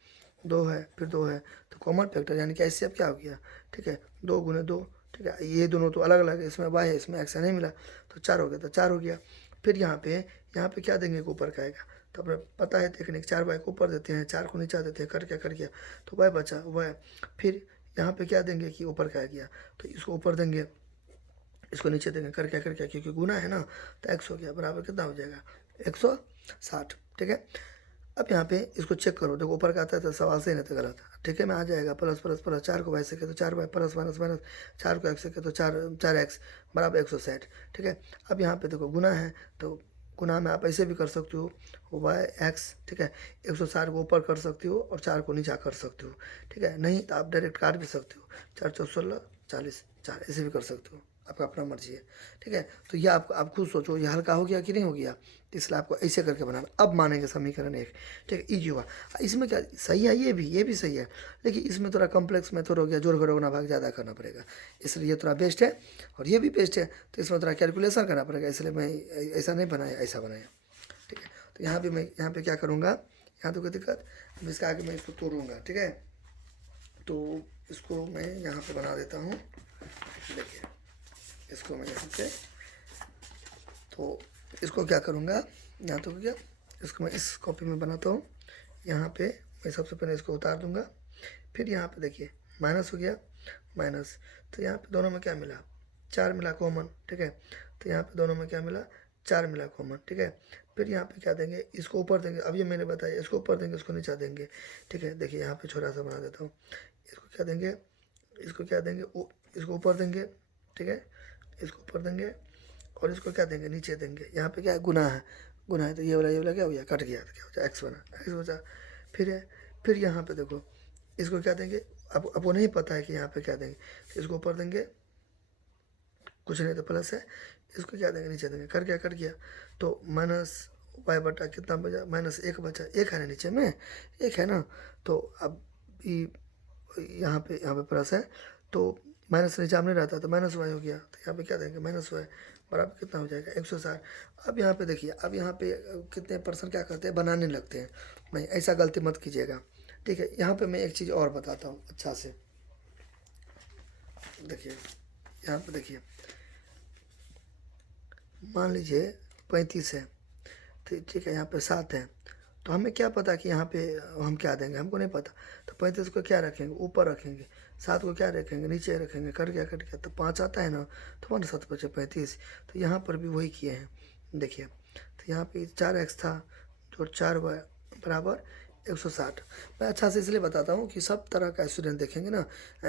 2 है, फिर 2 है, तो कॉमन फैक्टर यानी कि ऐसे अब क्या हो गया, ठीक है, 2 गुने 2, ठीक है। ये दोनों तो अलग अलग है, इसमें y है इसमें x है, नहीं मिला तो 4 हो गया, तो 4 हो गया। फिर यहाँ पे क्या देंगे ऊपर का आएगा, तो अपने पता है टेक्निक, 4y को ऊपर देते हैं 4 को नीचे देते हैं, कर गया तो y बचा y। फिर यहाँ पे क्या देंगे कि ऊपर का आ गया, तो इसको ऊपर देंगे इसको नीचे देंगे, कर क्या क्योंकि गुना है ना, तो x हो गया बराबर कितना हो जाएगा 160, ठीक है। अब यहाँ पे इसको चेक करो, देखो ऊपर का आता है तो सवाल सही नहीं तो गलत, ठीक है। मैं आ जाएगा प्लस प्लस प्लस, 4 को y से किया तो 4y, प्लस माइनस माइनस 4 को x से किया तो 4x बराबर 160, ठीक है। अब यहाँ पे देखो गुना है, तो गुना में आप ऐसे भी कर सकते हो y(x), ठीक है, 160 को ऊपर कर सकते हो और 4 को नीचा कर सकते हो, ठीक है। नहीं तो आप डायरेक्ट काट भी सकते हो, 4 चौक 16 40 4 ऐसे भी कर सकते हो, आपका अपना मर्जी है, ठीक है। तो ये आप खुद सोचो ये हल्का हो गया कि नहीं हो गया, तो इसलिए आपको ऐसे करके बनाना। अब मानेंगे समीकरण 1, ठीक है, ईजी हुआ। इसमें क्या सही है, ये भी सही है, लेकिन इसमें थोड़ा कॉम्प्लेक्स मेथड हो गया, जोड़ घटाव गुणा भाग ज़्यादा करना पड़ेगा, इसलिए ये थोड़ा बेस्ट है और ये भी बेस्ट है, तो इसमें थोड़ा कैलकुलेशन करना पड़ेगा, इसलिए मैं ऐसा नहीं बनाया, ऐसा बनाया, ठीक है। तो यहाँ पे क्या करूँगा, यहाँ तो कोई दिक्कत, अब इसका आगे मैं इसको तोड़ूँगा, ठीक है। तो इसको मैं यहाँ पे बना देता हूँ, देखिए इसको मैं यहाँ पे, तो इसको क्या करूँगा, यहाँ तो क्या, इसको मैं इस कॉपी में बनाता हूँ, यहाँ पे मैं सबसे पहले इसको उतार दूँगा। फिर यहाँ पे देखिए माइनस हो गया, माइनस, तो यहाँ पे दोनों में क्या मिला, 4 मिला कॉमन, ठीक है। तो यहाँ पे दोनों में क्या मिला, 4 मिला कॉमन, ठीक है। फिर यहाँ पे क्या देंगे, इसको ऊपर देंगे, अब ये मैंने बताया, इसको ऊपर देंगे इसको नीचा देंगे, ठीक है। देखिए यहाँ पे छोटा सा बना देता हूँ, इसको क्या देंगे, इसको क्या देंगे, इसको ऊपर देंगे, ठीक है, इसको ऊपर देंगे और इसको क्या देंगे, नीचे देंगे। यहाँ पे क्या है, गुना है तो ये वाला क्या हो गया, कट गया, तो क्या हो जाए एक्स बना, एक्स बचा। फिर यहाँ पे देखो इसको क्या देंगे, अब वो नहीं पता है कि यहाँ पे क्या देंगे, तो इसको ऊपर देंगे, कुछ नहीं तो प्लस है, इसको क्या देंगे, नीचे देंगे, कट गया तो माइनस y बटा कितना बचा, -1 बचा, 1 है ना नीचे में, 1 है ना, तो अब यहाँ पे प्लस है, तो माइनस नीचे नहीं रहता तो -y हो गया, तो यहाँ पे क्या देंगे -y बराबर कितना हो जाएगा 160। अब यहाँ पे देखिए, अब यहाँ पे कितने % क्या करते हैं, बनाने लगते हैं, नहीं ऐसा गलती मत कीजिएगा, ठीक है। यहाँ पे मैं एक चीज़ और बताता हूँ अच्छा से, देखिए यहाँ पे देखिए, मान लीजिए 35 है, तो ठीक है, यहाँ पे 7 है, तो हमें क्या पता कि यहाँ पे हम क्या देंगे, हमको नहीं पता, तो 35 को क्या रखेंगे, ऊपर रखेंगे, 7 को क्या रखेंगे, नीचे रखेंगे, कट गया, तो 5 आता है ना, तो 1 7 बचे 35, तो यहाँ पर भी वही किए हैं, देखिए। तो यहाँ पे 4x था तो 4y बराबर 160। मैं अच्छा से इसलिए बताता हूँ कि सब तरह का स्टूडेंट देखेंगे ना,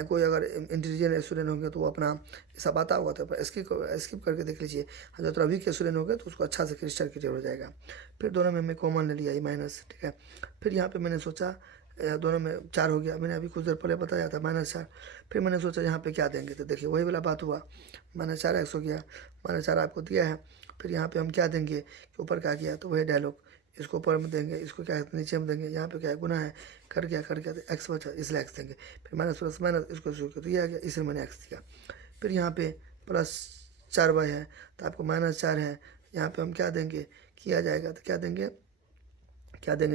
कोई अगर इंटेलिजेंट स्टूडेंट होंगे तो वो अपना सब आता होगा तो स्किप करके देख लीजिए, जो थोड़ा वीक स्टूडेंट होंगे तो उसको अच्छा से क्रिस्टल क्लियर हो जाएगा। फिर दोनों में मैं कॉमन ले लिया माइनस, ठीक है। फिर यहाँ पे मैंने सोचा दोनों में 4 हो गया, मैंने अभी कुछ देर पहले बताया था -4। फिर मैंने सोचा यहाँ पे क्या देंगे, तो देखिए वही वाला बात हुआ, -4x हो गया, -4 आपको दिया है। फिर यहाँ पे हम क्या देंगे कि ऊपर क्या गया, तो वही डायलॉग, इसको ऊपर में देंगे, इसको क्या नीचे में देंगे, यहाँ पे क्या है गुना है, कट गया तो एक्स बचा, इसलिए एक्स देंगे। फिर माइनस प्लस माइनस, इसको तो ये आ गया, इसलिए मैंने एक्स दिया। फिर यहाँ पे +4y है तो आपको -4 है, यहाँ पे हम क्या देंगे किया जाएगा, तो क्या देंगे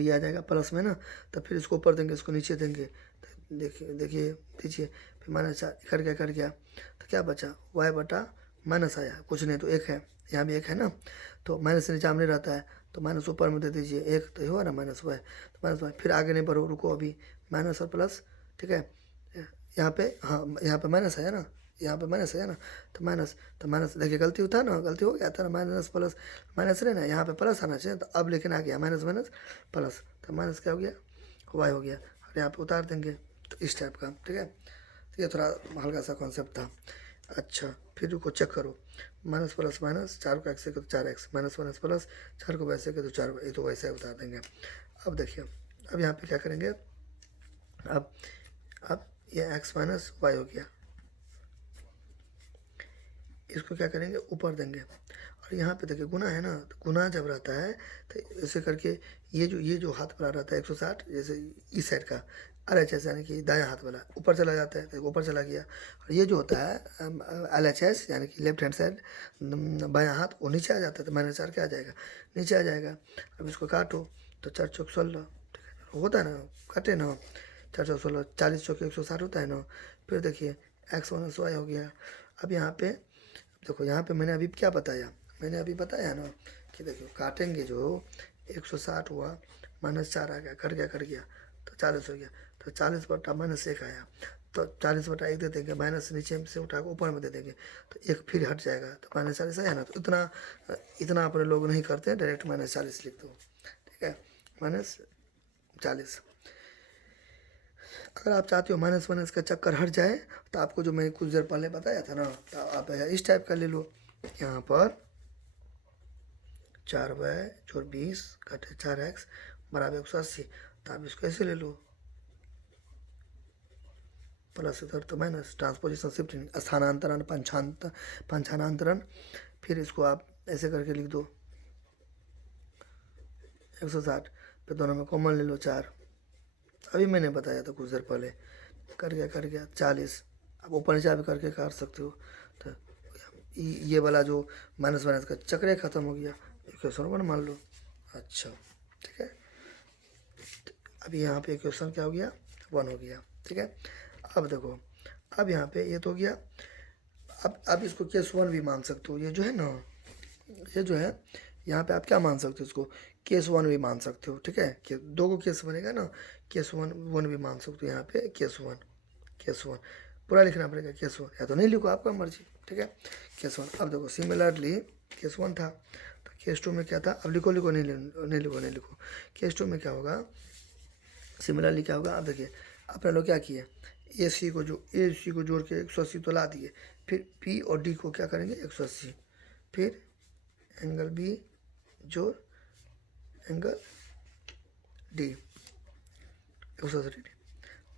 ये आ जाएगा प्लस में ना, तो फिर इसको ऊपर देंगे इसको नीचे देंगे, तो देखिए दीजिए, फिर -4 कट गया तो क्या बचा, y बटा माइनस आया, कुछ नहीं तो 1 है, यहाँ भी 1 है ना, तो माइनस से नीचे नहीं रहता है, तो माइनस ऊपर में दे दीजिए 1, तो हुआ ना -y, तो -y। फिर आगे नहीं बढ़ो, रुको अभी, माइनस और प्लस, ठीक है। यहाँ पे हाँ, यहाँ पे माइनस है ना, यहाँ पे माइनस है ना, तो माइनस देखिए गलती होता है ना, गलती हो गया था ना, माइनस प्लस माइनस रहना, यहाँ पे प्लस आना चाहिए, तो अब लेकिन आ गया माइनस प्लस, तो माइनस क्या हो गया, y हो गया, और यहाँ पे उतार देंगे, तो इस टाइप का, ठीक है। तो ये थोड़ा हल्का सा कॉन्सेप्ट था। अच्छा, फिर रुको चेक करो। माइनस प्लस माइनस, 4 को एक्स से तो 4x, माइनस माइनस प्लस, 4 को वैसे के तो 4, ये तो वैसे उतार देंगे। अब देखिए, अब यहाँ पे क्या करेंगे, अब अब ये x माइनस वाई हो गया, इसको क्या करेंगे ऊपर देंगे। और यहाँ पे देखिए गुना है ना, तो गुना जब रहता है तो ऐसे करके ये जो हाथ वाला रहता है 160, जैसे इस साइड का एल एच एस यानी कि दायां हाथ वाला ऊपर चला जाता है, तो ऊपर चला गया। और ये जो होता है एल एच एस यानी कि लेफ्ट हैंड साइड बायां हाथ, वो नीचे आ जाता है, तो -4 क्या आ जाएगा, नीचे आ जाएगा। अब इसको काटो तो 4 चौक 16, ठीक है, होता है ना, काटे ना, 4 चौक 16, 40 चौक 160 होता है ना। फिर देखिए एक्स माइनस वाई हो गया। अब यहाँ पे देखो, यहाँ पे मैंने अभी क्या बताया, मैंने अभी बताया ना कि देखो काटेंगे जो 160 हुआ, -4 आ गया, कट गया तो 40 हो गया, तो 40 बटा -1 आया, तो 40 बटा 1 दे देंगे, माइनस नीचे से उठा के ऊपर में दे देंगे, तो 1 फिर हट जाएगा, तो -40 आया ना। तो इतना अपने लोग नहीं करते हैं, डायरेक्ट -40 लिख दो, ठीक है, -40। अगर आप चाहते हो माइनस माइनस का चक्कर हट जाए, तो आपको जो मैंने कुछ देर पहले बताया था ना, तो आप इस टाइप का ले लो। यहाँ पर 4y+20 घटे 4x बराबर 180, तो आप इसको ऐसे ले लो, प्लस इधर तो माइनस, ट्रांसपोजिशन शिफ्टिंग, स्थानांतरण, पंचानांतरण। फिर इसको आप ऐसे करके लिख दो 160, फिर दोनों में कॉमन ले लो 4, अभी मैंने बताया था कुछ देर पहले, कट गया 40। अब ऊपर नीचे भी करके काट सकते हो, तो ये वाला जो माइनस माइनस का चक्र ख़त्म हो गया, इक्वेशन 1 मान लो। अच्छा, ठीक है, अभी यहाँ पे इक्वेशन क्या हो गया, 1 हो गया, ठीक है। अब देखो, अब यहाँ पे ये तो हो गया। अब इसको केस 1 भी मान सकते हो, ये जो है ना, ये जो है यहाँ पे आप क्या मान सकते हो, इसको केस 1 भी मान सकते हो, ठीक है, कि 2 को केस बनेगा ना, केस 1 भी मान सकते हो। यहाँ पे केस 1 पूरा लिखना पड़ेगा, केस 1, या तो नहीं लिखो, आपका मर्जी, ठीक है, केस 1। अब देखो सिमिलरली केस 1 था, तो केस 2 में क्या था, अब लिखो, नहीं लिखो। केस 2 में क्या होगा, सिमिलरली क्या होगा। अब देखिए अपने लोग क्या किए, ए सी को जोड़ के 180 तो ला दिए, फिर पी और डी को क्या करेंगे 180, फिर एंगल बी जोड़ एंगल डी 180 डिग्री।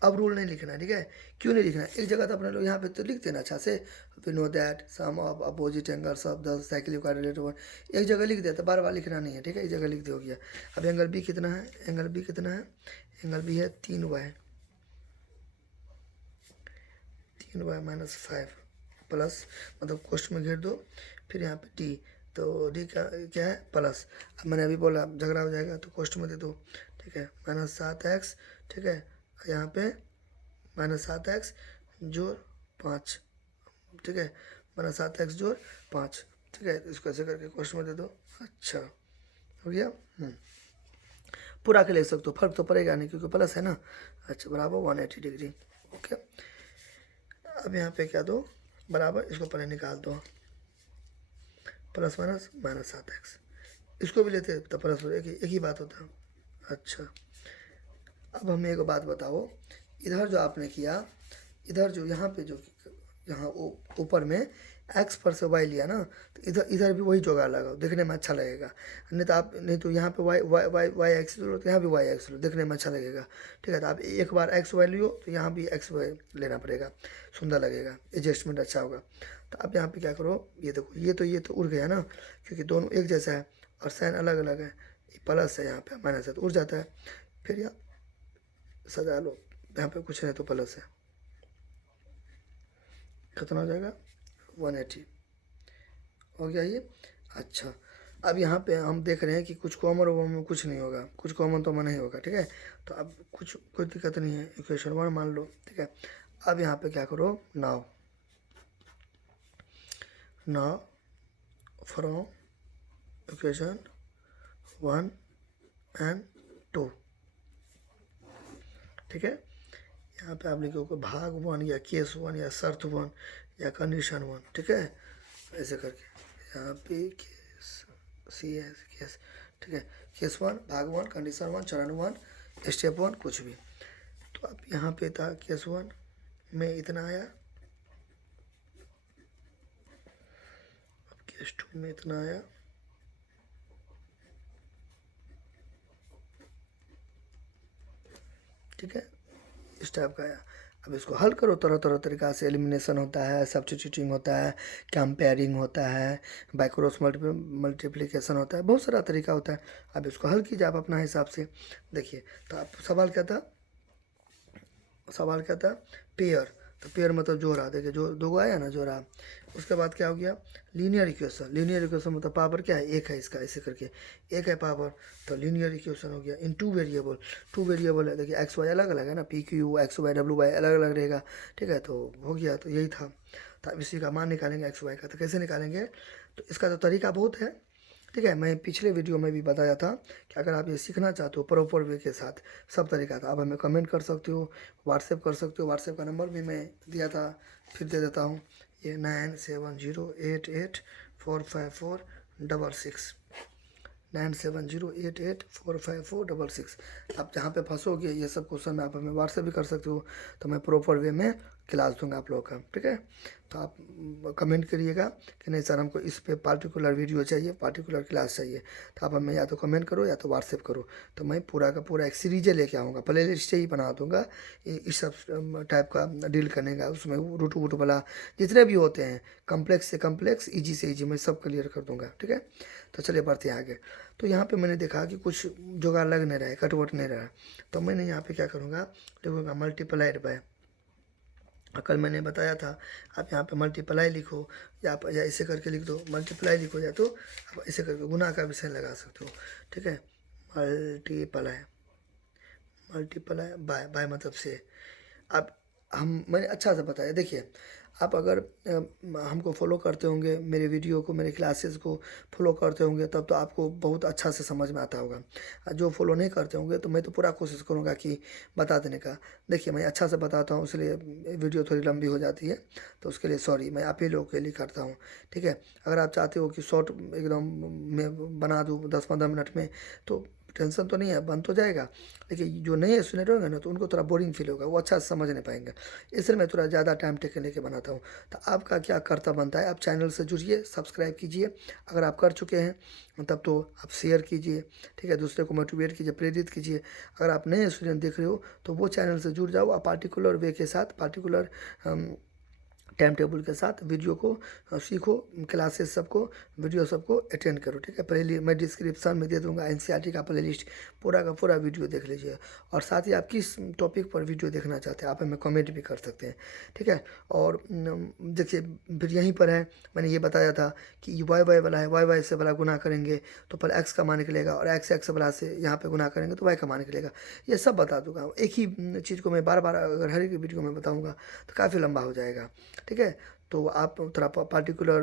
अब रूल नहीं लिखना है, ठीक है, क्यों नहीं लिखना है, एक जगह तो अपने लोग यहाँ पे तो लिखते हैं ना अच्छा से, we know that sum of opposite angles of the cyclic coordinate one, एक जगह लिख दिया तो बार बार लिखना नहीं है, ठीक है, एक जगह लिख दे हो गया। अब एंगल बी कितना है, एंगल बी है 3y -5 प्लस, मतलब कोष्ठ में घेर दो, फिर यहाँ पे डी, तो डी क्या है प्लस। अब मैंने अभी बोला झगड़ा हो जाएगा, तो कोष्ठ में दे दो, ठीक है, -7x, ठीक है, यहाँ पे -7x जोड़ 5, ठीक है, -7x जोड़ 5, ठीक है, इसको ऐसे करके कोष्ठ में दे दो। अच्छा हो गया, पूरा के ले सकते हो, फर्क तो पड़ेगा नहीं क्योंकि प्लस है ना। अच्छा, बराबर 180 डिग्री, ओके। अब यहाँ पे क्या दो, बराबर, इसको पहले निकाल दो, प्लस माइनस -7x, इसको भी लेते तो प्लस एक ही बात होता। अच्छा, अब हमें एक बात बताओ, इधर जो आपने किया, इधर जो यहाँ पे जो यहाँ ऊपर में एक्स पर से वाई लिया ना, तो इधर भी वही जुगाड़ लगाओ, देखने में अच्छा लगेगा। नहीं तो यहाँ पे वाई एक्स लो, तो यहाँ भी वाई एक्स लो, देखने में अच्छा लगेगा, ठीक है। तो आप एक बार एक्स वाई लियो, तो यहाँ भी एक्स वाई लेना पड़ेगा, सुंदर लगेगा, एडजस्टमेंट अच्छा होगा। तो आप यहाँ पे क्या करो, ये देखो, ये तो उड़ गया ना, क्योंकि दोनों एक जैसा है और साइन अलग अलग है, ये प्लस है, यहाँ पे माइनस है, तो उड़ जाता है। फिर यहाँ सजा लो, यहाँ पे कुछ नहीं तो प्लस है, कितना हो जाएगा 180 हो गया ये। अच्छा, अब यहाँ पे हम देख रहे हैं कि कुछ कॉमन में कुछ नहीं होगा, कुछ कॉमन तो नहीं होगा, ठीक है। तो अब कोई दिक्कत नहीं है, इक्वेशन 1 मान लो, ठीक है। अब यहाँ पे क्या करो, नाउ फ्रॉम इक्वेशन 1 एंड 2, ठीक है। यहाँ पे आप लिखोगे भाग 1 या केस 1 या शर्त 1 या कंडीशन 1, ठीक है, ऐसे करके यहाँ पे केस, ठीक है, केस 1 भाग 1 कंडीशन 1 चरण 1 स्टेप 1 कुछ भी। तो अब यहाँ पे था केस 1 में इतना आया, S2 में इतना आया, ठीक है, इस टाइप का आया। अब इसको हल करो, तरह तरह तरीका से एलिमिनेशन होता है, सब्स्टिट्यूटिंग होता है, कंपेयरिंग होता है, बाय क्रॉस मल्टीप्लिकेशन होता है, बहुत सारा तरीका होता है। अब इसको हल कीजिए आप अपना हिसाब से। देखिए तो आप सवाल क्या था, सवाल क्या था, पेयर। तो पेयर मतलब जोड़ा, देखिए जो दो आया ना जोड़ा। उसके बाद क्या हो गया, लीनियर इक्वेशन। लीनियर इक्वेशन मतलब पावर क्या है, एक है इसका, ऐसे करके एक है पावर, तो लीनियर इक्वेशन हो गया। In two variable, two variable है, देखिए एक्स वाई अलग अलग है ना, पी क्यू एक्स वाई डब्ल्यू वाई अलग अलग रहेगा, ठीक है। तो हो गया, तो यही था। तो अब इसी का मान निकालेंगे एक्स वाई का, तो कैसे निकालेंगे, तो इसका तो तरीका बहुत है, ठीक है। मैं पिछले वीडियो में भी बताया था कि अगर आप ये सीखना चाहते हो प्रॉपर वे के साथ सब तरीका, था आप हमें कमेंट कर सकते हो, व्हाट्सएप कर सकते हो। व्हाट्सएप का नंबर भी मैं दिया था, फिर दे देता हूँ, ये 9708845466, 9708845466। आप जहाँ पे फंसोगे ये सब क्वेश्चन आप हमें व्हाट्सएप भी कर सकते हो, तो मैं प्रॉपर वे में क्लास दूंगा आप लोगों का, ठीक है। तो आप कमेंट करिएगा कि नहीं सर हमको इस पे पार्टिकुलर वीडियो चाहिए, पार्टिकुलर क्लास चाहिए, तो आप हमें या तो कमेंट करो या तो व्हाट्सएप करो, तो मैं पूरा का पूरा एक सीरीज़ लेके आऊँगा, प्ले लिस्ट ही बना दूँगा इस सब टाइप का डील करने का। उसमें रूट वूट वाला जितने भी होते हैं, कम्प्लेक्स से कम्प्लेक्स, ईजी से ईजी, मैं सब क्लियर कर दूँगा, ठीक है। तो चलिए बढ़ते हैं आगे। तो यहाँ पे मैंने देखा कि कुछ जुगाड़ लग नहीं रहा है, कटवट नहीं रहा है, तो मैंने यहाँ पे क्या करूँगा, लिखूँगा मल्टीप्लाइड बाय। कल मैंने बताया था, आप यहाँ पे मल्टीप्लाई लिखो, या आप या ऐसे करके लिख दो, मल्टीप्लाई लिखो, या तो आप ऐसे करके गुना का विषय लगा सकते हो, ठीक है। मल्टीप्लाई, मल्टीप्लाई बाय, बाय मतलब से। आप मैंने अच्छा से बताया, देखिए आप अगर हमको फॉलो करते होंगे, मेरे वीडियो को, मेरे क्लासेस को फॉलो करते होंगे, तब तो आपको बहुत अच्छा से समझ में आता होगा। जो फॉलो नहीं करते होंगे तो मैं तो पूरा कोशिश करूँगा कि बता देने का। देखिए मैं अच्छा से बताता हूँ, इसलिए वीडियो थोड़ी लंबी हो जाती है, तो उसके लिए सॉरी, मैं आप ही लोगों के लिए करता हूँ, ठीक है। अगर आप चाहते हो कि शॉर्ट एकदम में बना दूँ 10-15 मिनट में, तो टेंशन तो नहीं है, बन तो जाएगा, लेकिन जो नहीं है सुने रहेंगे ना, तो उनको थोड़ा बोरिंग फील होगा, वो अच्छा से समझ नहीं पाएंगे, इसलिए मैं थोड़ा ज़्यादा टाइम टेकन लेके बनाता हूँ। तो आपका क्या कर्तव्य बनता है, आप चैनल से जुड़िए, सब्सक्राइब कीजिए, अगर आप कर चुके हैं तब तो आप शेयर कीजिए, ठीक है, दूसरे को मोटिवेट कीजिए, प्रेरित कीजिए। अगर आप नए स्टूडेंट देख रहे हो तो वो चैनल से जुड़ जाओ, आप पार्टिकुलर वे के साथ, पार्टिकुलर टाइम टेबल के साथ वीडियो को सीखो, क्लासेस सबको, वीडियो सबको अटेंड करो, ठीक है। पहले मैं डिस्क्रिप्शन में दे दूंगा एनसीईआरटी का प्लेलिस्ट, पूरा का पूरा वीडियो देख लीजिए। और साथ ही आप किस टॉपिक पर वीडियो देखना चाहते हैं आप हमें कमेंट भी कर सकते हैं, ठीक है। और देखिए फिर यहीं पर है, मैंने ये बताया था कि वाई वाई वाला है, वाई वाई से वाला गुना करेंगे तो पहले एक्स का मान निकलेगा, और एक्स एक्स वाला से यहाँ पे गुना करेंगे तो वाई का मान निकलेगा। ये सब बता दूंगा, एक ही चीज़ को मैं बार बार अगर हर एक वीडियो में बताऊँगा तो काफ़ी लंबा हो जाएगा, ठीक है। तो आप थोड़ा पार्टिकुलर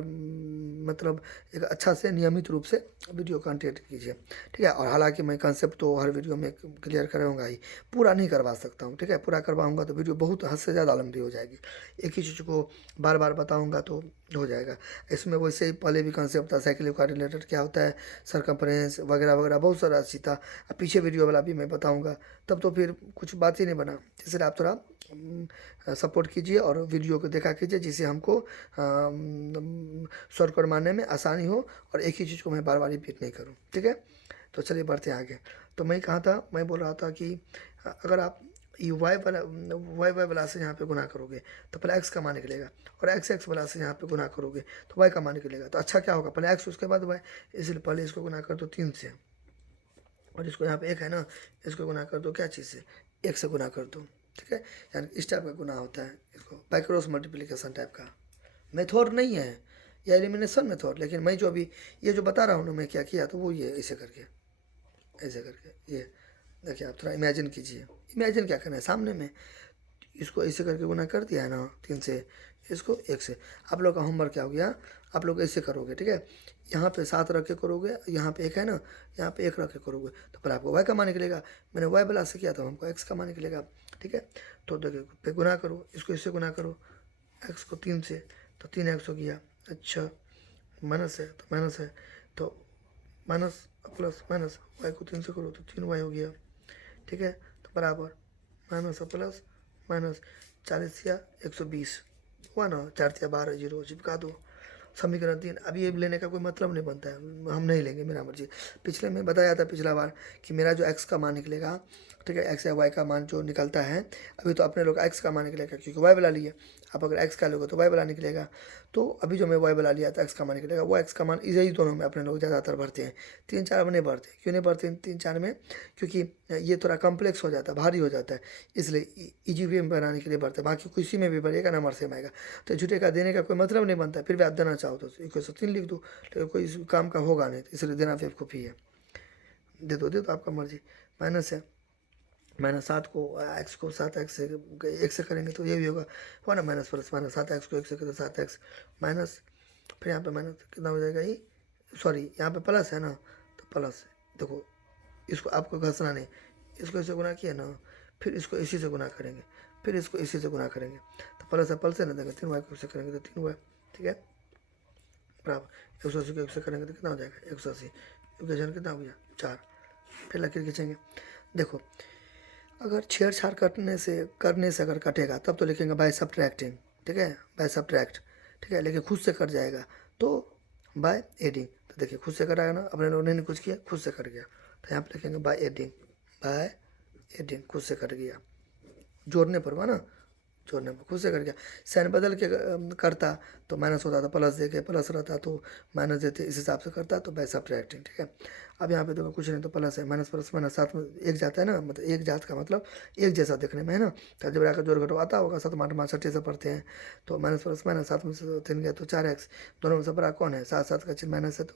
मतलब एक अच्छा से नियमित रूप से वीडियो कंटेंट कीजिए, ठीक है। और हालांकि मैं कंसेप्ट तो हर वीडियो में क्लियर कराऊंगा ही, पूरा नहीं करवा सकता हूँ, ठीक है। पूरा करवाऊंगा तो वीडियो बहुत हद से ज़्यादा लंबी हो जाएगी, एक ही चीज़ को बार बार बताऊँगा तो हो जाएगा। इसमें वैसे ही पहले भी कंसेप्ट था, साइकिल का रिलेटेड क्या होता है, सरकमफ्रेंस वगैरह वगैरह बहुत सारा चीज़ था। अब पीछे वीडियो वाला भी मैं बताऊँगा, तब तो फिर कुछ बात ही नहीं बना, इसलिए आप थोड़ा सपोर्ट कीजिए और वीडियो को देखा कीजिए, जिससे हमको शॉर्टकट मारने में आसानी हो, और एक ही चीज़ को मैं बार बार रिपीट नहीं करूँ, ठीक है। तो चलिए बढ़ते हैं आगे। तो मैं कहा था, मैं बोल रहा था कि अगर आप ये वाई वाला से यहाँ पे गुना करोगे तो पहले एक्स का मान निकलेगा, और एक्स एक्स वाला से यहाँ पे गुना करोगे तो वाई का मान निकलेगा। तो अच्छा क्या होगा, पहले एक्स उसके बाद वाई, इसलिए पहले इसको गुना कर दो 3 से, और इसको यहाँ पे एक है ना, इसको गुना कर दो क्या चीज़ से, एक से गुना कर दो, ठीक है। यानी इस टाइप का गुना होता है, इसको बाय क्रॉस मल्टीप्लिकेशन टाइप का मेथड नहीं है, या एलिमिनेशन मेथड, लेकिन मैं जो अभी ये जो बता रहा हूँ ना मैं क्या किया, तो वो ये ऐसे करके, ऐसे करके, ये देखिए आप थोड़ा इमेजिन कीजिए, इमेजिन क्या करना है सामने में, इसको ऐसे करके गुना कर दिया है ना 3 से, इसको 1 से। आप लोग का होमवर्क क्या हो गया, आप लोग ऐसे करोगे, ठीक है। यहाँ पे 7 रख के करोगे, यहाँ पे 1 है ना, यहाँ पे 1 रख के करोगे तो पहले आपको वाई का मान निकलेगा, मैंने वाई वाला से किया तो हमको एक्स का मान निकलेगा, ठीक है। तो देखिए पे गुना करो, इसको इससे गुना करो, एक्स को 3 से, तो 3x हो गया। अच्छा माइनस है तो माइनस है, तो माइनस प्लस माइनस, वाई को 3 से करो तो 3y हो गया, ठीक है। तो बराबर माइनस प्लस माइनस, 40 या 120 हुआ ना, 4 या 12 जीरो चिपका दो, समीकरण 3। अब ये लेने का कोई मतलब नहीं बनता है, हम नहीं लेंगे, मेरा मर्जी। पिछले में बताया था पिछला बार कि मेरा जो x का मान निकलेगा, ठीक है, x या y का मान जो निकलता है, अभी तो अपने लोग x का मान निकलेगा क्योंकि y वाला लिए। आप अगर x का लोगे तो y वाला निकलेगा। तो अभी जो मैं y वाला लिया था x का मान निकलेगा, वो x का मान यही दोनों में अपने लोग ज़्यादातर भरते हैं। 3-4 में नहीं भरते। क्यों नहीं भरते 3-4 में? क्योंकि ये थोड़ा कॉम्प्लेक्स हो जाता है, भारी हो जाता है, इसलिए ईजी वे में बनाने के लिए भरते हैं। बाकी किसी में भी भरिएगा नंबर सेम आएगा। तो झूठे का देने का कोई मतलब नहीं बनता। फिर भी आप देना चाहो तो इक्वेशन 3 लिख दो, लेकिन कोई इस काम का होगा नहीं, इसलिए देना बेवकूफ़ी है। दे दो आपका मर्जी। माइनस है, -7 को x को 7x से 1 से करेंगे तो ये भी होगा, हुआ ना माइनस प्लस माइनस। 7x को 1 से करें तो 7x माइनस, फिर यहाँ पे माइनस कितना हो जाएगा, ये सॉरी यहाँ पे प्लस है ना, तो प्लस। देखो इसको आपको घसना नहीं, इसको इसे गुना किया ना, फिर इसको इसी से गुना करेंगे, फिर इसको इसी से गुना करेंगे, तो प्लस है प्लस है ना, देंगे 3y को इससे करेंगे तो 3y, ठीक है, बराबर। 180 को 1 से करेंगे तो कितना हो जाएगा 180, इक्वेशन कितना हो गया 4। फिर लकीर खींचेंगे। देखो अगर छेड़छाड़ करने से अगर कटेगा तब तो लिखेंगे बाय सब्ट्रैक्टिंग, ठीक है, बाय सब्ट्रैक्ट, ठीक है, लेकिन खुद से कट जाएगा तो बाय एडिंग। तो देखिए खुद से कटाएगा ना, अपने लोगों ने कुछ किया, खुद से कट गया, तो यहाँ पे लिखेंगे बाय एडिंग, बाय एडिंग, खुद से कट गया। जोड़ने पर हुआ ना, जोड़ने पर खुद से कट गया। साइन बदल के करता तो माइनस होता, तो प्लस दे के प्लस रहता तो माइनस देते, इस हिसाब से करता तो बाय सब्ट्रैक्टिंग, ठीक है। अब यहाँ पे देखो कुछ नहीं तो प्लस है, माइनस प्लस माइनस, साथ में एक जाता है ना, मतलब एक जात का मतलब एक जैसा देखने में है ना, तो जब आकर जोड़ घटो आता होगा, 7 8 5 6 से पढ़ते हैं, तो माइनस प्लस माइनस, 7 में से 3 गया तो 4x, दोनों में से बड़ा कौन है, 7 का चिन्ह माइनस है तो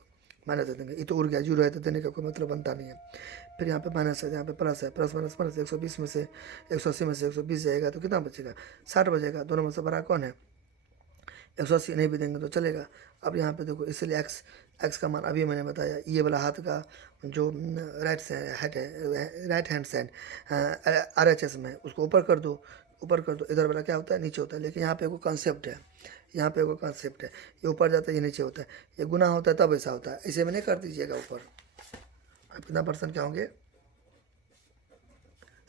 माइनस दे देंगे, ये तो उड़ गया, जीरो है तो देने का कोई मतलब बनता नहीं है। फिर यहाँ पे माइनस है, यहाँ पे प्लस है, प्लस माइनस माइनस, 120 में से 180 में से 120 जाएगा तो कितना बचेगा 60 बचेगा, दोनों में से बड़ा कौन है 180, नहीं भी देंगे तो चलेगा। अब यहाँ पे देखो इसलिए एक्स का मान अभी मैंने बताया, ये वाला हाथ का जो राइट हैंड साइड RHS में उसको ऊपर कर दो, ऊपर कर दो, इधर वाला क्या होता है नीचे होता है। लेकिन यहाँ पे एगो कॉन्सेप्ट है, यहाँ पे एगो कॉन्सेप्ट है, ये ऊपर जाता है ये नीचे होता है, ये गुना होता है तब ऐसा होता है, ऐसे में नहीं कर दीजिएगा ऊपर। आप कितना % क्या होंगे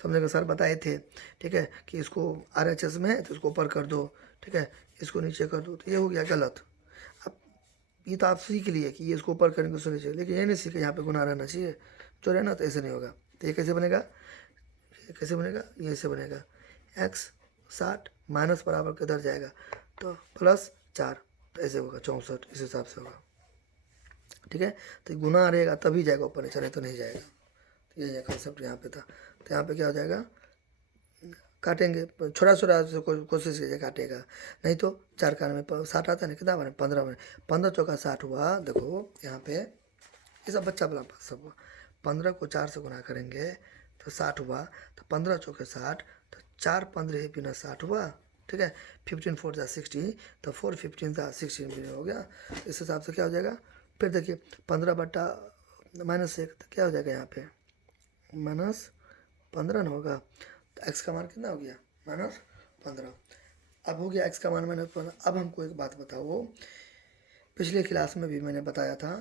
समझेंगे, सर बताए थे, ठीक है, कि इसको RHS में है तो इसको ऊपर कर दो, ठीक है, इसको नीचे कर दो, तो ये हो गया गलत। अब ये तो आप सीख लिए कि ये इसको ऊपर करेंगे उसको नीचे, लेकिन ये नहीं सीखे यहाँ पे गुना रहना चाहिए, जो रहना तो ऐसे नहीं होगा। तो ये कैसे बनेगा, ये कैसे बनेगा, ये ऐसे बनेगा, x 60 माइनस बराबर किधर जाएगा तो +4, तो ऐसे होगा 64, इस हिसाब से होगा, ठीक है। तो गुना रहेगा तभी जाएगा ऊपर, नीचे नहीं तो नहीं जाएगा। तो ये कॉन्सेप्ट यहाँ पे था। तो यहाँ पे क्या हो जाएगा, काटेंगे छोटा छोटा से कोशिश कीजिए काटेगा, नहीं तो 4 का में 60 आता है ना, कितना बने 15 बने, 15 चौका 60 हुआ। देखो यहाँ पे ये सब बच्चा वाला सब हुआ, 15 को 4 से गुना करेंगे तो 60 हुआ, तो 15 चौके 60, तो 4 15 बिना 60 हुआ, ठीक है। 15 4 जा 60, तो 4 15 जा 16 भी हो गया। इस हिसाब से क्या हो जाएगा, फिर देखिए 15 बट्टा -1, तो क्या हो जाएगा यहाँ पे -15 ना होगा, तो x का मान कितना हो गया -15। अब हो गया x का मान -15। अब हमको एक बात बताओ, पिछले क्लास में भी मैंने बताया था,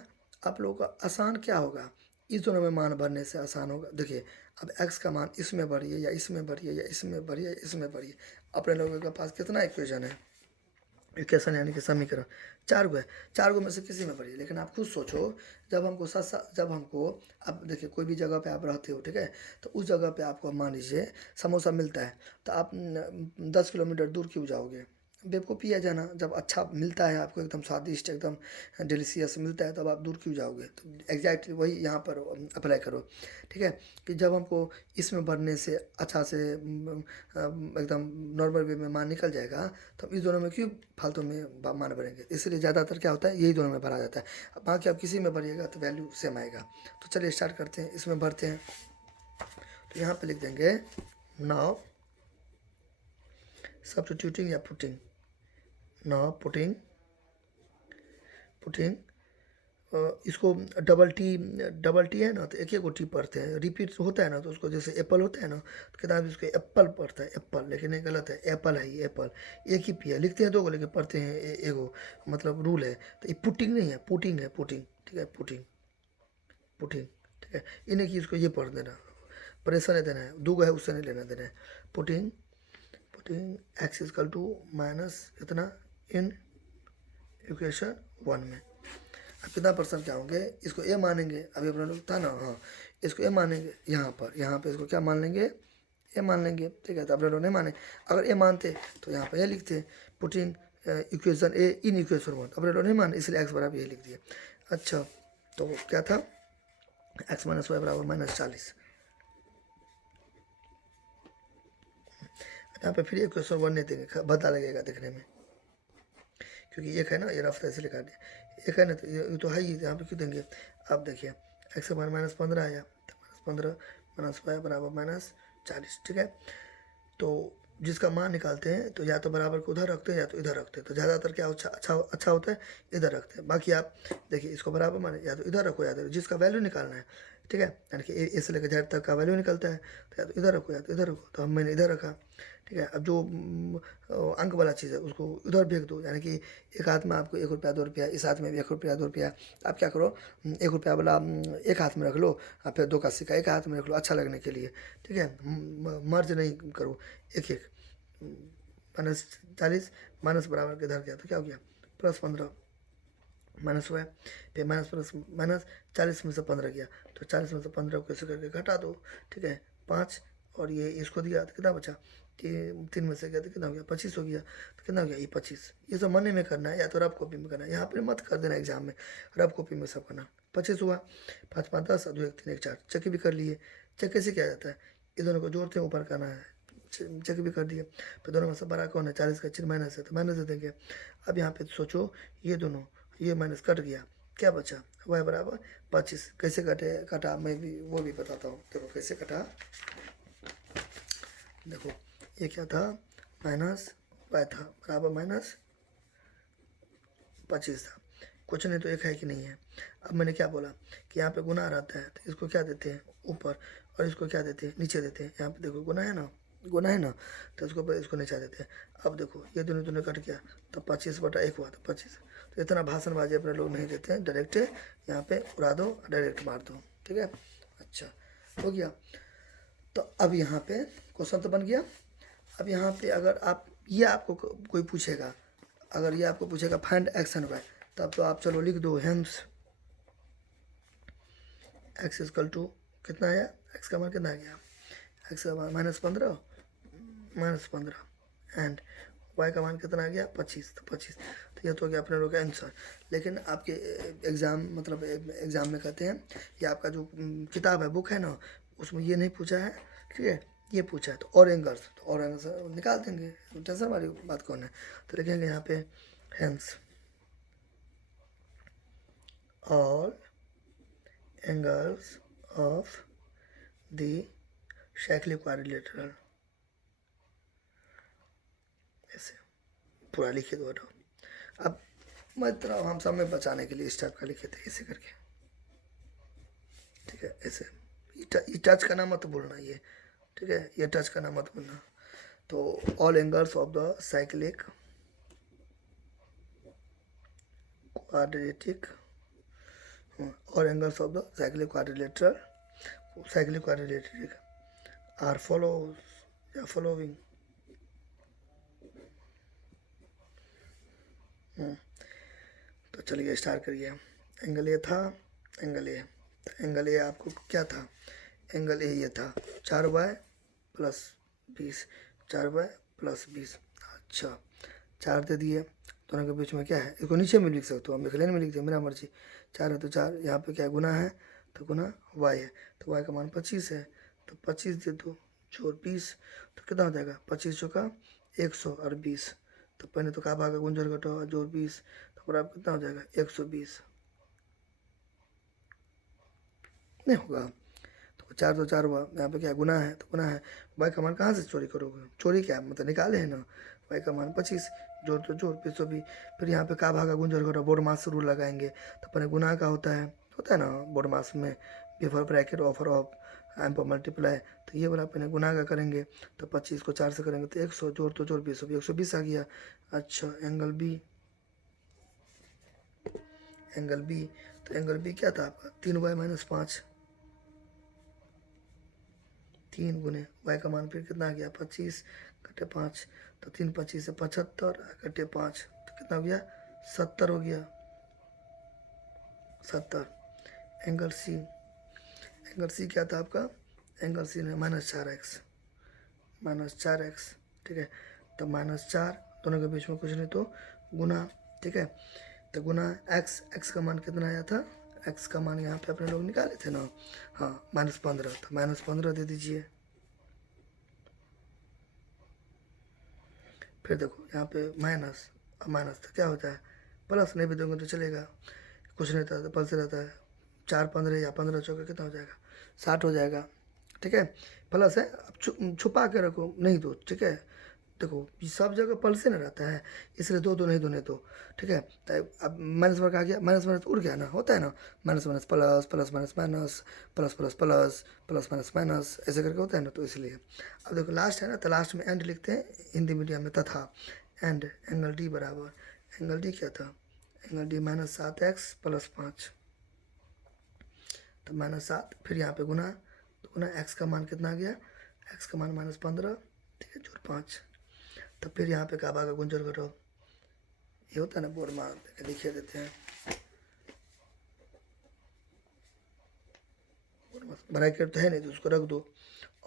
आप लोगों का आसान क्या होगा, इस दोनों में मान भरने से आसान होगा। देखिए अब x का मान इसमें भरिए या इसमें भरिए या इसमें भरिए या इसमें भरिए, अपने लोगों के पास कितना इक्वेशन है, इक्वेशन यानी कि समीकरण 4 गो है, 4 गो में से किसी में भरिए। लेकिन आप खुद सोचो, जब हमको अब देखिए कोई भी जगह पे आप रहते हो, ठीक है, तो उस जगह पे आपको मान लीजिए समोसा मिलता है, तो आप 10 किलोमीटर दूर क्यों जाओगे, बेवकूफ़ी है जाना। जब अच्छा मिलता है आपको, एकदम स्वादिष्ट एकदम डिलीशियस मिलता है, तब आप दूर क्यों जाओगे। तो एग्जैक्ट वही यहाँ पर अप्लाई करो, ठीक है, कि जब हमको इसमें भरने से अच्छा से एकदम नॉर्मल वे में मान निकल जाएगा, तो इस दोनों में क्यों फालतू में मान भरेंगे। इसलिए ज़्यादातर क्या होता है, यही दोनों में भरा जाता है। अब बाकी आप किसी में भरिएगा तो वैल्यू सेम आएगा। तो चलिए स्टार्ट करते हैं, इसमें भरते हैं। तो यहाँ पे लिख देंगे नाउ सब्स्टिट्यूटिंग या पुटिंग, नाउ पुटिंग इसको डबल टी है ना, तो एक एक टी पढ़ते हैं, रिपीट होता है ना, तो उसको जैसे एप्पल होता है ना, तो किताब इसको एप्पल पढ़ता है एप्पल, लेकिन ये गलत है, एप्पल है ये एप्पल, एक ही पी है, लिखते हैं 2 को लेकिन पढ़ते हैं एगो, मतलब रूल है। तो ये पुटिंग नहीं है, पुटिंग है, पुटिंग, ठीक है, पुटिंग, ठीक है। इन्हें की इसको ये पढ़ देना, प्रेशर नहीं देना है, 2 है उससे नहीं लेना देना है। Putting x is equal to minus इतना इन इक्वेशन 1 में। अब कितना परसेंट क्या होंगे, इसको ए मानेंगे, अभी अपने लोग था ना, हाँ इसको ए मानेंगे, यहाँ पे इसको क्या मान लेंगे, ए मान लेंगे, ठीक है। तो अपने लोग नहीं माने, अगर ए मानते तो यहाँ पे ए लिखते, putting equation A in equation 1, अपने लोग नहीं माने इसलिए एक्स बराबर ए लिख दिए। अच्छा तो क्या था, एक्स माइनस वाई बराबर -40। यहाँ पे फिर इक्वेशन 1 नहीं देंगे, बदला लगेगा देखने में, क्योंकि एक है ना, ये रफ्ता ऐसे लिखा दिया, एक है ना, तो ये तो है ही, यहाँ पे क्यों देंगे। अब देखिए एक्स का मान -15 आया, तो -15 माइनस वाई बराबर -40, ठीक है। तो जिसका मान निकालते हैं तो या तो बराबर को उधर रखते हैं या तो इधर रखते हैं, तो ज़्यादातर क्या अच्छा होता है, इधर रखते हैं। बाकी आप देखिए इसको बराबर माने, या तो इधर रखो या तो जिसका वैल्यू निकालना है, ठीक है, यानी कि ए से लेकर जेड तक का वैल्यू निकलता है, तो या तो इधर रखो या तो इधर रखो, तो हम मैंने इधर रखा, ठीक है। अब जो अंक वाला चीज़ है उसको इधर फेंक दो, यानी कि एक हाथ में आपको 1 रुपया 2 रुपया, इस हाथ में भी 1 रुपया 2 रुपया, आप क्या करो 1 रुपया वाला एक हाथ में रख लो, और फिर 2 का सिक्का एक हाथ में रख लो, अच्छा लगने के लिए, ठीक है। मर्ज नहीं करो, एक एक, -40 माइनस बराबर के इधर गया तो क्या हो गया, +15 माइनस हुआ है, फिर माइनस प्लस माइनस, 40 में से 15 गया, तो 40 में से 15 को ऐसे करके घटा दो, ठीक है। 5 और ये इसको दिया तो कितना बचा, 3 में से गया तो कितना हो गया, 25 हो गया, तो कितना हो गया ये 25। ये सब मन में करना है या तो रफ कॉपी में करना है, यहाँ पर मत कर देना एग्जाम में, रफ कॉपी में सब करना। 25 हुआ, 5 5 10 2 1 3 1 4, चेक भी कर लिए। चेक कैसे किया जाता है, ये दोनों को जोड़ते हैं, ऊपर करना है, चेक भी कर दिए। फिर दोनों में से बड़ा कौन है, 40 का चिन्ह माइनस है तो माइनस दे देंगे। अब यहाँ पे सोचो, ये दोनों, ये माइनस कट गया, क्या बचा, वाई बराबर 25। कैसे कटा मैं भी वो भी बताता हूँ, देखो कैसे कटा। देखो ये क्या था, माइनस वाई था बराबर -25 था, कुछ नहीं तो एक है कि नहीं है। अब मैंने क्या बोला कि यहाँ पे गुना रहता है तो इसको क्या देते हैं ऊपर, और इसको क्या देते हैं नीचे देते हैं। यहाँ पे देखो गुना है ना, तो इसको नीचे देते हैं। अब देखो ये दोनों दोनों कट गया, तो 25/1 हुआ, तो 25। तो इतना भाषणबाजी अपने लोग नहीं देते हैं, डायरेक्ट यहाँ पे उड़ा दो, डायरेक्ट मार दो, ठीक है। अच्छा हो गया, तो अब यहाँ पे क्वेश्चन तो बन गया। अब यहाँ पे अगर आप ये आपको कोई पूछेगा, अगर ये आपको पूछेगा फाइंड एक्स एंड वाई, तब तो आप चलो लिख दो हेंस एक्स इक्वल टू कितना आया, एक्स का मान कितना आ गया, एक्स का मान -15 एंड वाई का मान कितना आ गया 25, तो 25। तो ये तो हो गया अपने लोग का आंसर। लेकिन आपके एग्ज़ाम मतलब एग्ज़ाम में कहते हैं, ये आपका जो किताब है बुक है ना, उसमें ये नहीं पूछा है, ठीक है, ये पूछा है तो और एंगल्स, तो और एंगल्स निकाल देंगे, टेंशन वाली बात कौन है। तो लिखेंगे यहाँ पे hence all angles of the shackly quadrilateral, ऐसे पूरा लिखे दो। अब मतलब हम सब में बचाने के लिए इस टाइप का लिखे थे ऐसे करके, ठीक है। ऐसे ये टच करना मत बोलना, ये ठीक है, ये टच करना मत बोलना। तो all angles of the cyclic quadratic, और angles of the cyclic quadrilateral are following. तो चलिए स्टार्ट करिए। एंगल ए था, एंगल ए, तो एंगल ए आपको क्या था, एंगल ए ये था 4y + 20, 4y + 20। अच्छा 4 दे दिए, दोनों के बीच में क्या है, इसको नीचे में लिख सकते हो, हम लिख में लिख दिए, मेरा मर्जी। 4 है तो 4, यहाँ पे क्या गुना है तो गुना y है, तो y का मान 25 है, तो 25 दे दो जोड़ 20, तो कितना हो जाएगा 25 चौका 100 और 20, तो पहले तो का भागा गुंजर घटाओ जोड़ 20, तो बराबर कितना हो जाएगा 120, नहीं होगा। तो 4 तो 4 हुआ, यहाँ पे क्या गुना है तो गुना है, वाई का मान कहाँ से चोरी करोगे, चोरी क्या मतलब निकाले है ना, वाई का मान 25 जोड़ तो जोड़ 20 भी। फिर यहाँ पे का भागा गुंजर घटाओ बोर्ड मास रूल लगाएंगे, तो अपने गुना का होता है ना बोर्ड मास में, before bracket offer of m पर मल्टीप्लाई, तो ये वाला अपने गुना का करेंगे, तो 25 को 4 से करेंगे तो 100 जोड़ तो जोड़ 20 भी 120 आ गया। अच्छा एंगल बी, तो एंगल बी क्या था आपका 3y - 5, 3 गुने y का मान फिर कितना आ गया 25 - 5, तो 3 25 से 75 कटे 5, तो कितना हो गया 70 हो गया, 70। एंगल सी, एंगल सी क्या था आपका, एंगल सी में -4x, -4x, ठीक है। तो -4 दोनों के बीच में कुछ नहीं तो गुना, ठीक है। तो गुना x, x का मान कितना आया था, x का मान यहाँ पे अपने लोग निकाले थे ना, हाँ -15, तो -15 दे दीजिए। फिर देखो यहाँ पे माइनस, अब माइनस तो क्या होता है, प्लस नहीं भी दोगे तो चलेगा, कुछ नहीं रहता तो प्लस रहता है। 4 15 या 15 चौके कितना हो जाएगा, 60 हो जाएगा, ठीक है। प्लस है, अब छुपा के रखो, नहीं दो, ठीक है। देखो ये सब जगह प्लस से ना रहता है, इसलिए दो नहीं दो नहीं तो, ठीक है। तो अब माइनस वर्ग आ गया, माइनस माइनस उड़ गया ना, होता है ना, minus minus plus, plus minus minus, plus plus plus, plus minus minus, ऐसे करके होता है ना, तो इसलिए। अब देखो लास्ट है ना, तो लास्ट में एंड लिखते हैं हिंदी मीडियम में, तथा एंड एंगल डी बराबर, एंगल डी क्या था, एंगल डी -7x + 5, तो -7, फिर यहाँ पे गुना, तो गुना x का मान कितना आ गया, x का मान -15, ठीक है, जोड़ 5। तो फिर यहाँ पे काबा का गुंजर घटाओ, ये होता है ना बोर्ड मार लिखे देते हैं, ब्रैकेट तो है नहीं तो उसको रख दो,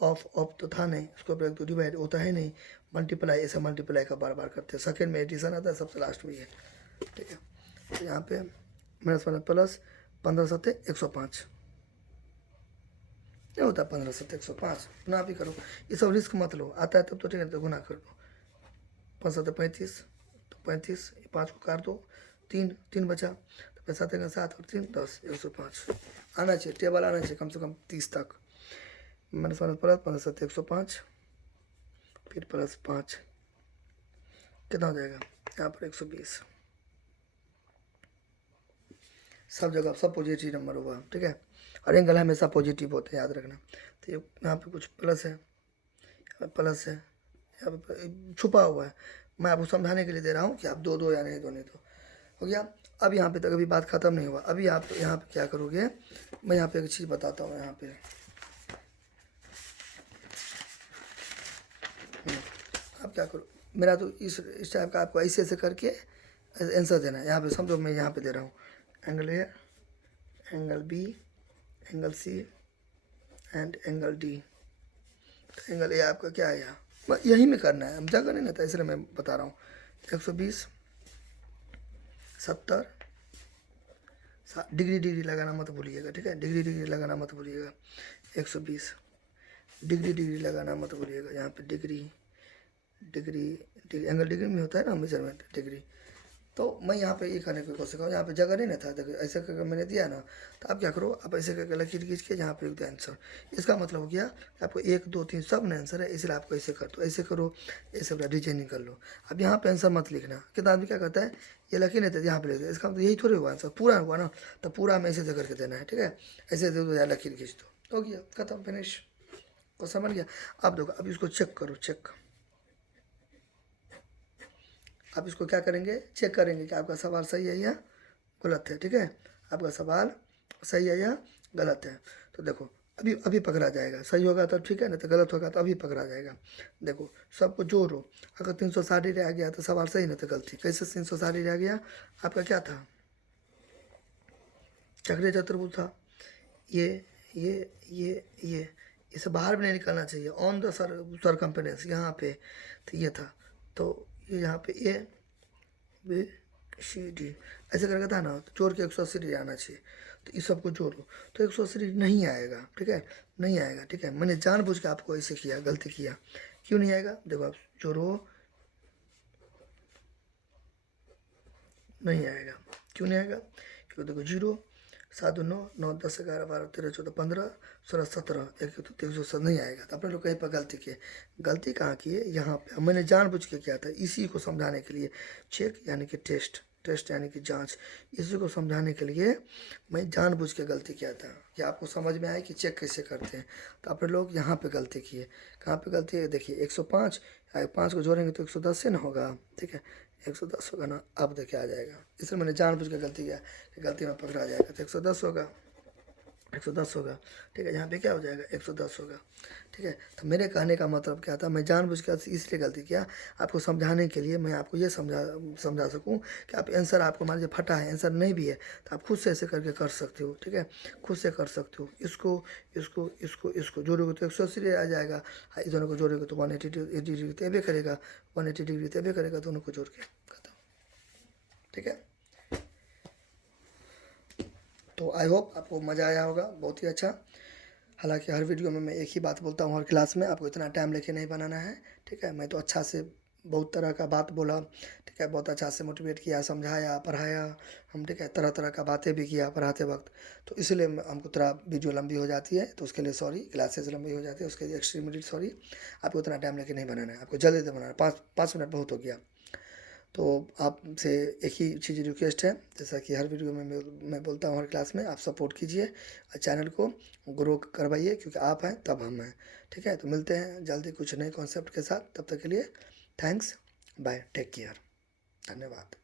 ऑफ ऑफ तो था नहीं उसको रख दो, डिवाइड होता है नहीं, मल्टीप्लाई, ऐसा मल्टीप्लाई का बार बार करते हैं, सेकेंड में एडिशन आता है सबसे लास्ट में ये, ठीक है। तो यहाँ पे प्लस 15 7 105, क्या होता है 15 7 105, गुना भी करो, ये सब रिस्क मत लो, आता है तब तो ठीक है, तो गुना कर दो, 5 7 35, तो 35, 5 को काट दो, 3 बचा, तो 5 7 7 और 3 10, 105 आना चाहिए, टेबल आना चाहिए कम से कम 30 तक। -1 प्लस 15 7 105, फिर +5 कितना हो जाएगा, यहाँ पर 120, सब जगह सब पॉजिटिव नंबर होगा, ठीक है। और एंगल हमेशा पॉजिटिव होते हैं, याद रखना। तो ये यहाँ पे कुछ प्लस है, प्लस है, यहाँ पे छुपा हुआ है, मैं आपको समझाने के लिए दे रहा हूँ कि आप दो या नहीं दो नहीं तो हो गया। अब यहाँ पे तक अभी बात ख़त्म नहीं हुआ, अभी आप यहाँ पे क्या करोगे, मैं यहाँ पे एक चीज़ बताता हूँ। यहाँ पे आप क्या करो, मेरा तो इस टाइप का आपको ऐसे ऐसे करके आंसर देना है। यहाँ पे समझो मैं यहाँ पे दे रहा हूँ, angle A, angle B, angle C and angle D. तो एंगल ए आपका क्या है, यहाँ यही में करना है, हम जगह नहीं रहता इसलिए मैं बता रहा हूँ। 120 70 डिग्री लगाना मत भूलिएगा, ठीक है, डिग्री लगाना मत भूलिएगा। 120 डिग्री लगाना मत भूलिएगा, यहाँ पे डिग्री एंगल डिग्री में होता है ना मेजरमेंट, डिग्री। तो मैं यहाँ पे ये करने की कोशिश करूँ, यहाँ पे जगह नहीं ना था, देखो ऐसे करके मैंने दिया ना, तो आप क्या करो, आप ऐसे करके लकीर खींच के यहाँ पे लिख दो आंसर। इसका मतलब हो गया आपको 1 2 3 सब में आंसर है, इसलिए आपको ऐसे कर दो, ऐसे करो, ऐसे पूरा डिजाइनिंग कर लो। अब यहाँ पे आंसर मत लिखना, कितना आदमी क्या करता है, ये लकीर नहीं था यहाँ पे लिख दे, इसका मतलब यही थोड़ी हुआ आंसर, पूरा हुआ ना, तो पूरा हमें ऐसे करके देना है, ठीक है, ऐसे दे दो या लकीर खींच दो, हो गया खत्म, फिनिश। को समझ गया। अब देखो, अब इसको चेक करो, चेक, आप इसको क्या करेंगे, चेक करेंगे कि आपका सवाल सही है या गलत है, ठीक है, आपका सवाल सही है या गलत है। तो देखो अभी पकड़ा जाएगा, सही होगा तो ठीक है, ना तो गलत होगा तो अभी पकड़ा जाएगा। देखो सबको जोड़ो, अगर 360 रह गया तो सवाल सही, नहीं तो गलती। कैसे 360 रह गया, आपका क्या था, चक्रीय चतुर्भुज था, ये इसे बाहर भी नहीं निकालना चाहिए, ऑन द सरकम्फेरेंस यहाँ पे, तो ये था, तो ये यहाँ पे ए बी सी डी ऐसे करके था ना, तो जोड़ के 180 डिग्री आना चाहिए। तो इस सबको जोड़ो तो 180 डिग्री नहीं आएगा, ठीक है, नहीं आएगा, ठीक है। मैंने जानबूझ के आपको ऐसे किया, गलती किया, क्यों नहीं आएगा, देखो आप जोड़ो, नहीं आएगा, क्यों नहीं आएगा, क्योंकि देखो 0 7 9 9 10 11 12 13 14 15 16 17 1 तो 107 नहीं आएगा। तो अपने लोग कहीं पर गलती किए, गलती कहाँ की है, यहाँ पे मैंने जानबूझ के किया था, इसी को समझाने के लिए। चेक यानी कि टेस्ट, टेस्ट यानी कि जांच, इसी को समझाने के लिए मैं जानबूझ के गलती किया था कि आपको समझ में आए कि चेक कैसे करते हैं। तो अपने लोग यहाँ पे गलती किए, कहाँ पे गलती है, देखिए 105 5 को जोड़ेंगे तो 110 से ना होगा, ठीक है, 110 होगा ना, अब देखिए आ जाएगा, इसलिए मैंने जानबूझ के गलती किया कि गलती में पकड़ा जाएगा, तो 110 होगा। 110 होगा, ठीक है। यहाँ पे क्या हो जाएगा, 110 होगा, ठीक है। तो मेरे कहने का मतलब क्या था, मैं जानबूझ के इसलिए गलती किया आपको समझाने के लिए, मैं आपको ये समझा सकूं कि आप आंसर, आपको मान लीजिए फटा है, आंसर नहीं भी है, तो आप खुद से ऐसे करके कर सकते हो, ठीक है। खुद से कर सकते हो, इसको इसको इसको इसको जोड़ोगे तो 180 आ जाएगा, इन दोनों को जोड़ोगे तो 180 डिग्री तेबे करेगा, 180 डिग्री तेबे करेगा, दोनों को जोड़ के खत्म, ठीक है। तो आई होप आपको मज़ा आया होगा, बहुत ही अच्छा। हालांकि हर वीडियो में मैं एक ही बात बोलता हूँ, हर क्लास में आपको इतना टाइम लेके नहीं बनाना है, ठीक है। मैं तो अच्छा से बहुत तरह का बात बोला, ठीक है, बहुत अच्छा से मोटिवेट किया, समझाया, पढ़ाया हम, ठीक है, तरह तरह का बातें भी किया पढ़ाते वक्त। तो इसलिए हमको थोड़ा वीडियो लंबी हो जाती है, तो उसके लिए सॉरी, क्लासेस लंबी हो जाती है उसके लिए एक्सट्रीमली सॉरी। आपको उतना टाइम लेके नहीं बनाना है, आपको जल्दी से बनाना है, 5 मिनट बहुत हो गया। तो आपसे एक ही चीज़ रिक्वेस्ट है, जैसा कि हर वीडियो में मैं बोलता हूँ, हर क्लास में आप सपोर्ट कीजिए और चैनल को ग्रो करवाइए, क्योंकि आप हैं तब हम हैं, ठीक है। तो मिलते हैं जल्दी कुछ नए कॉन्सेप्ट के साथ, तब तक के लिए थैंक्स, बाय, टेक केयर, धन्यवाद।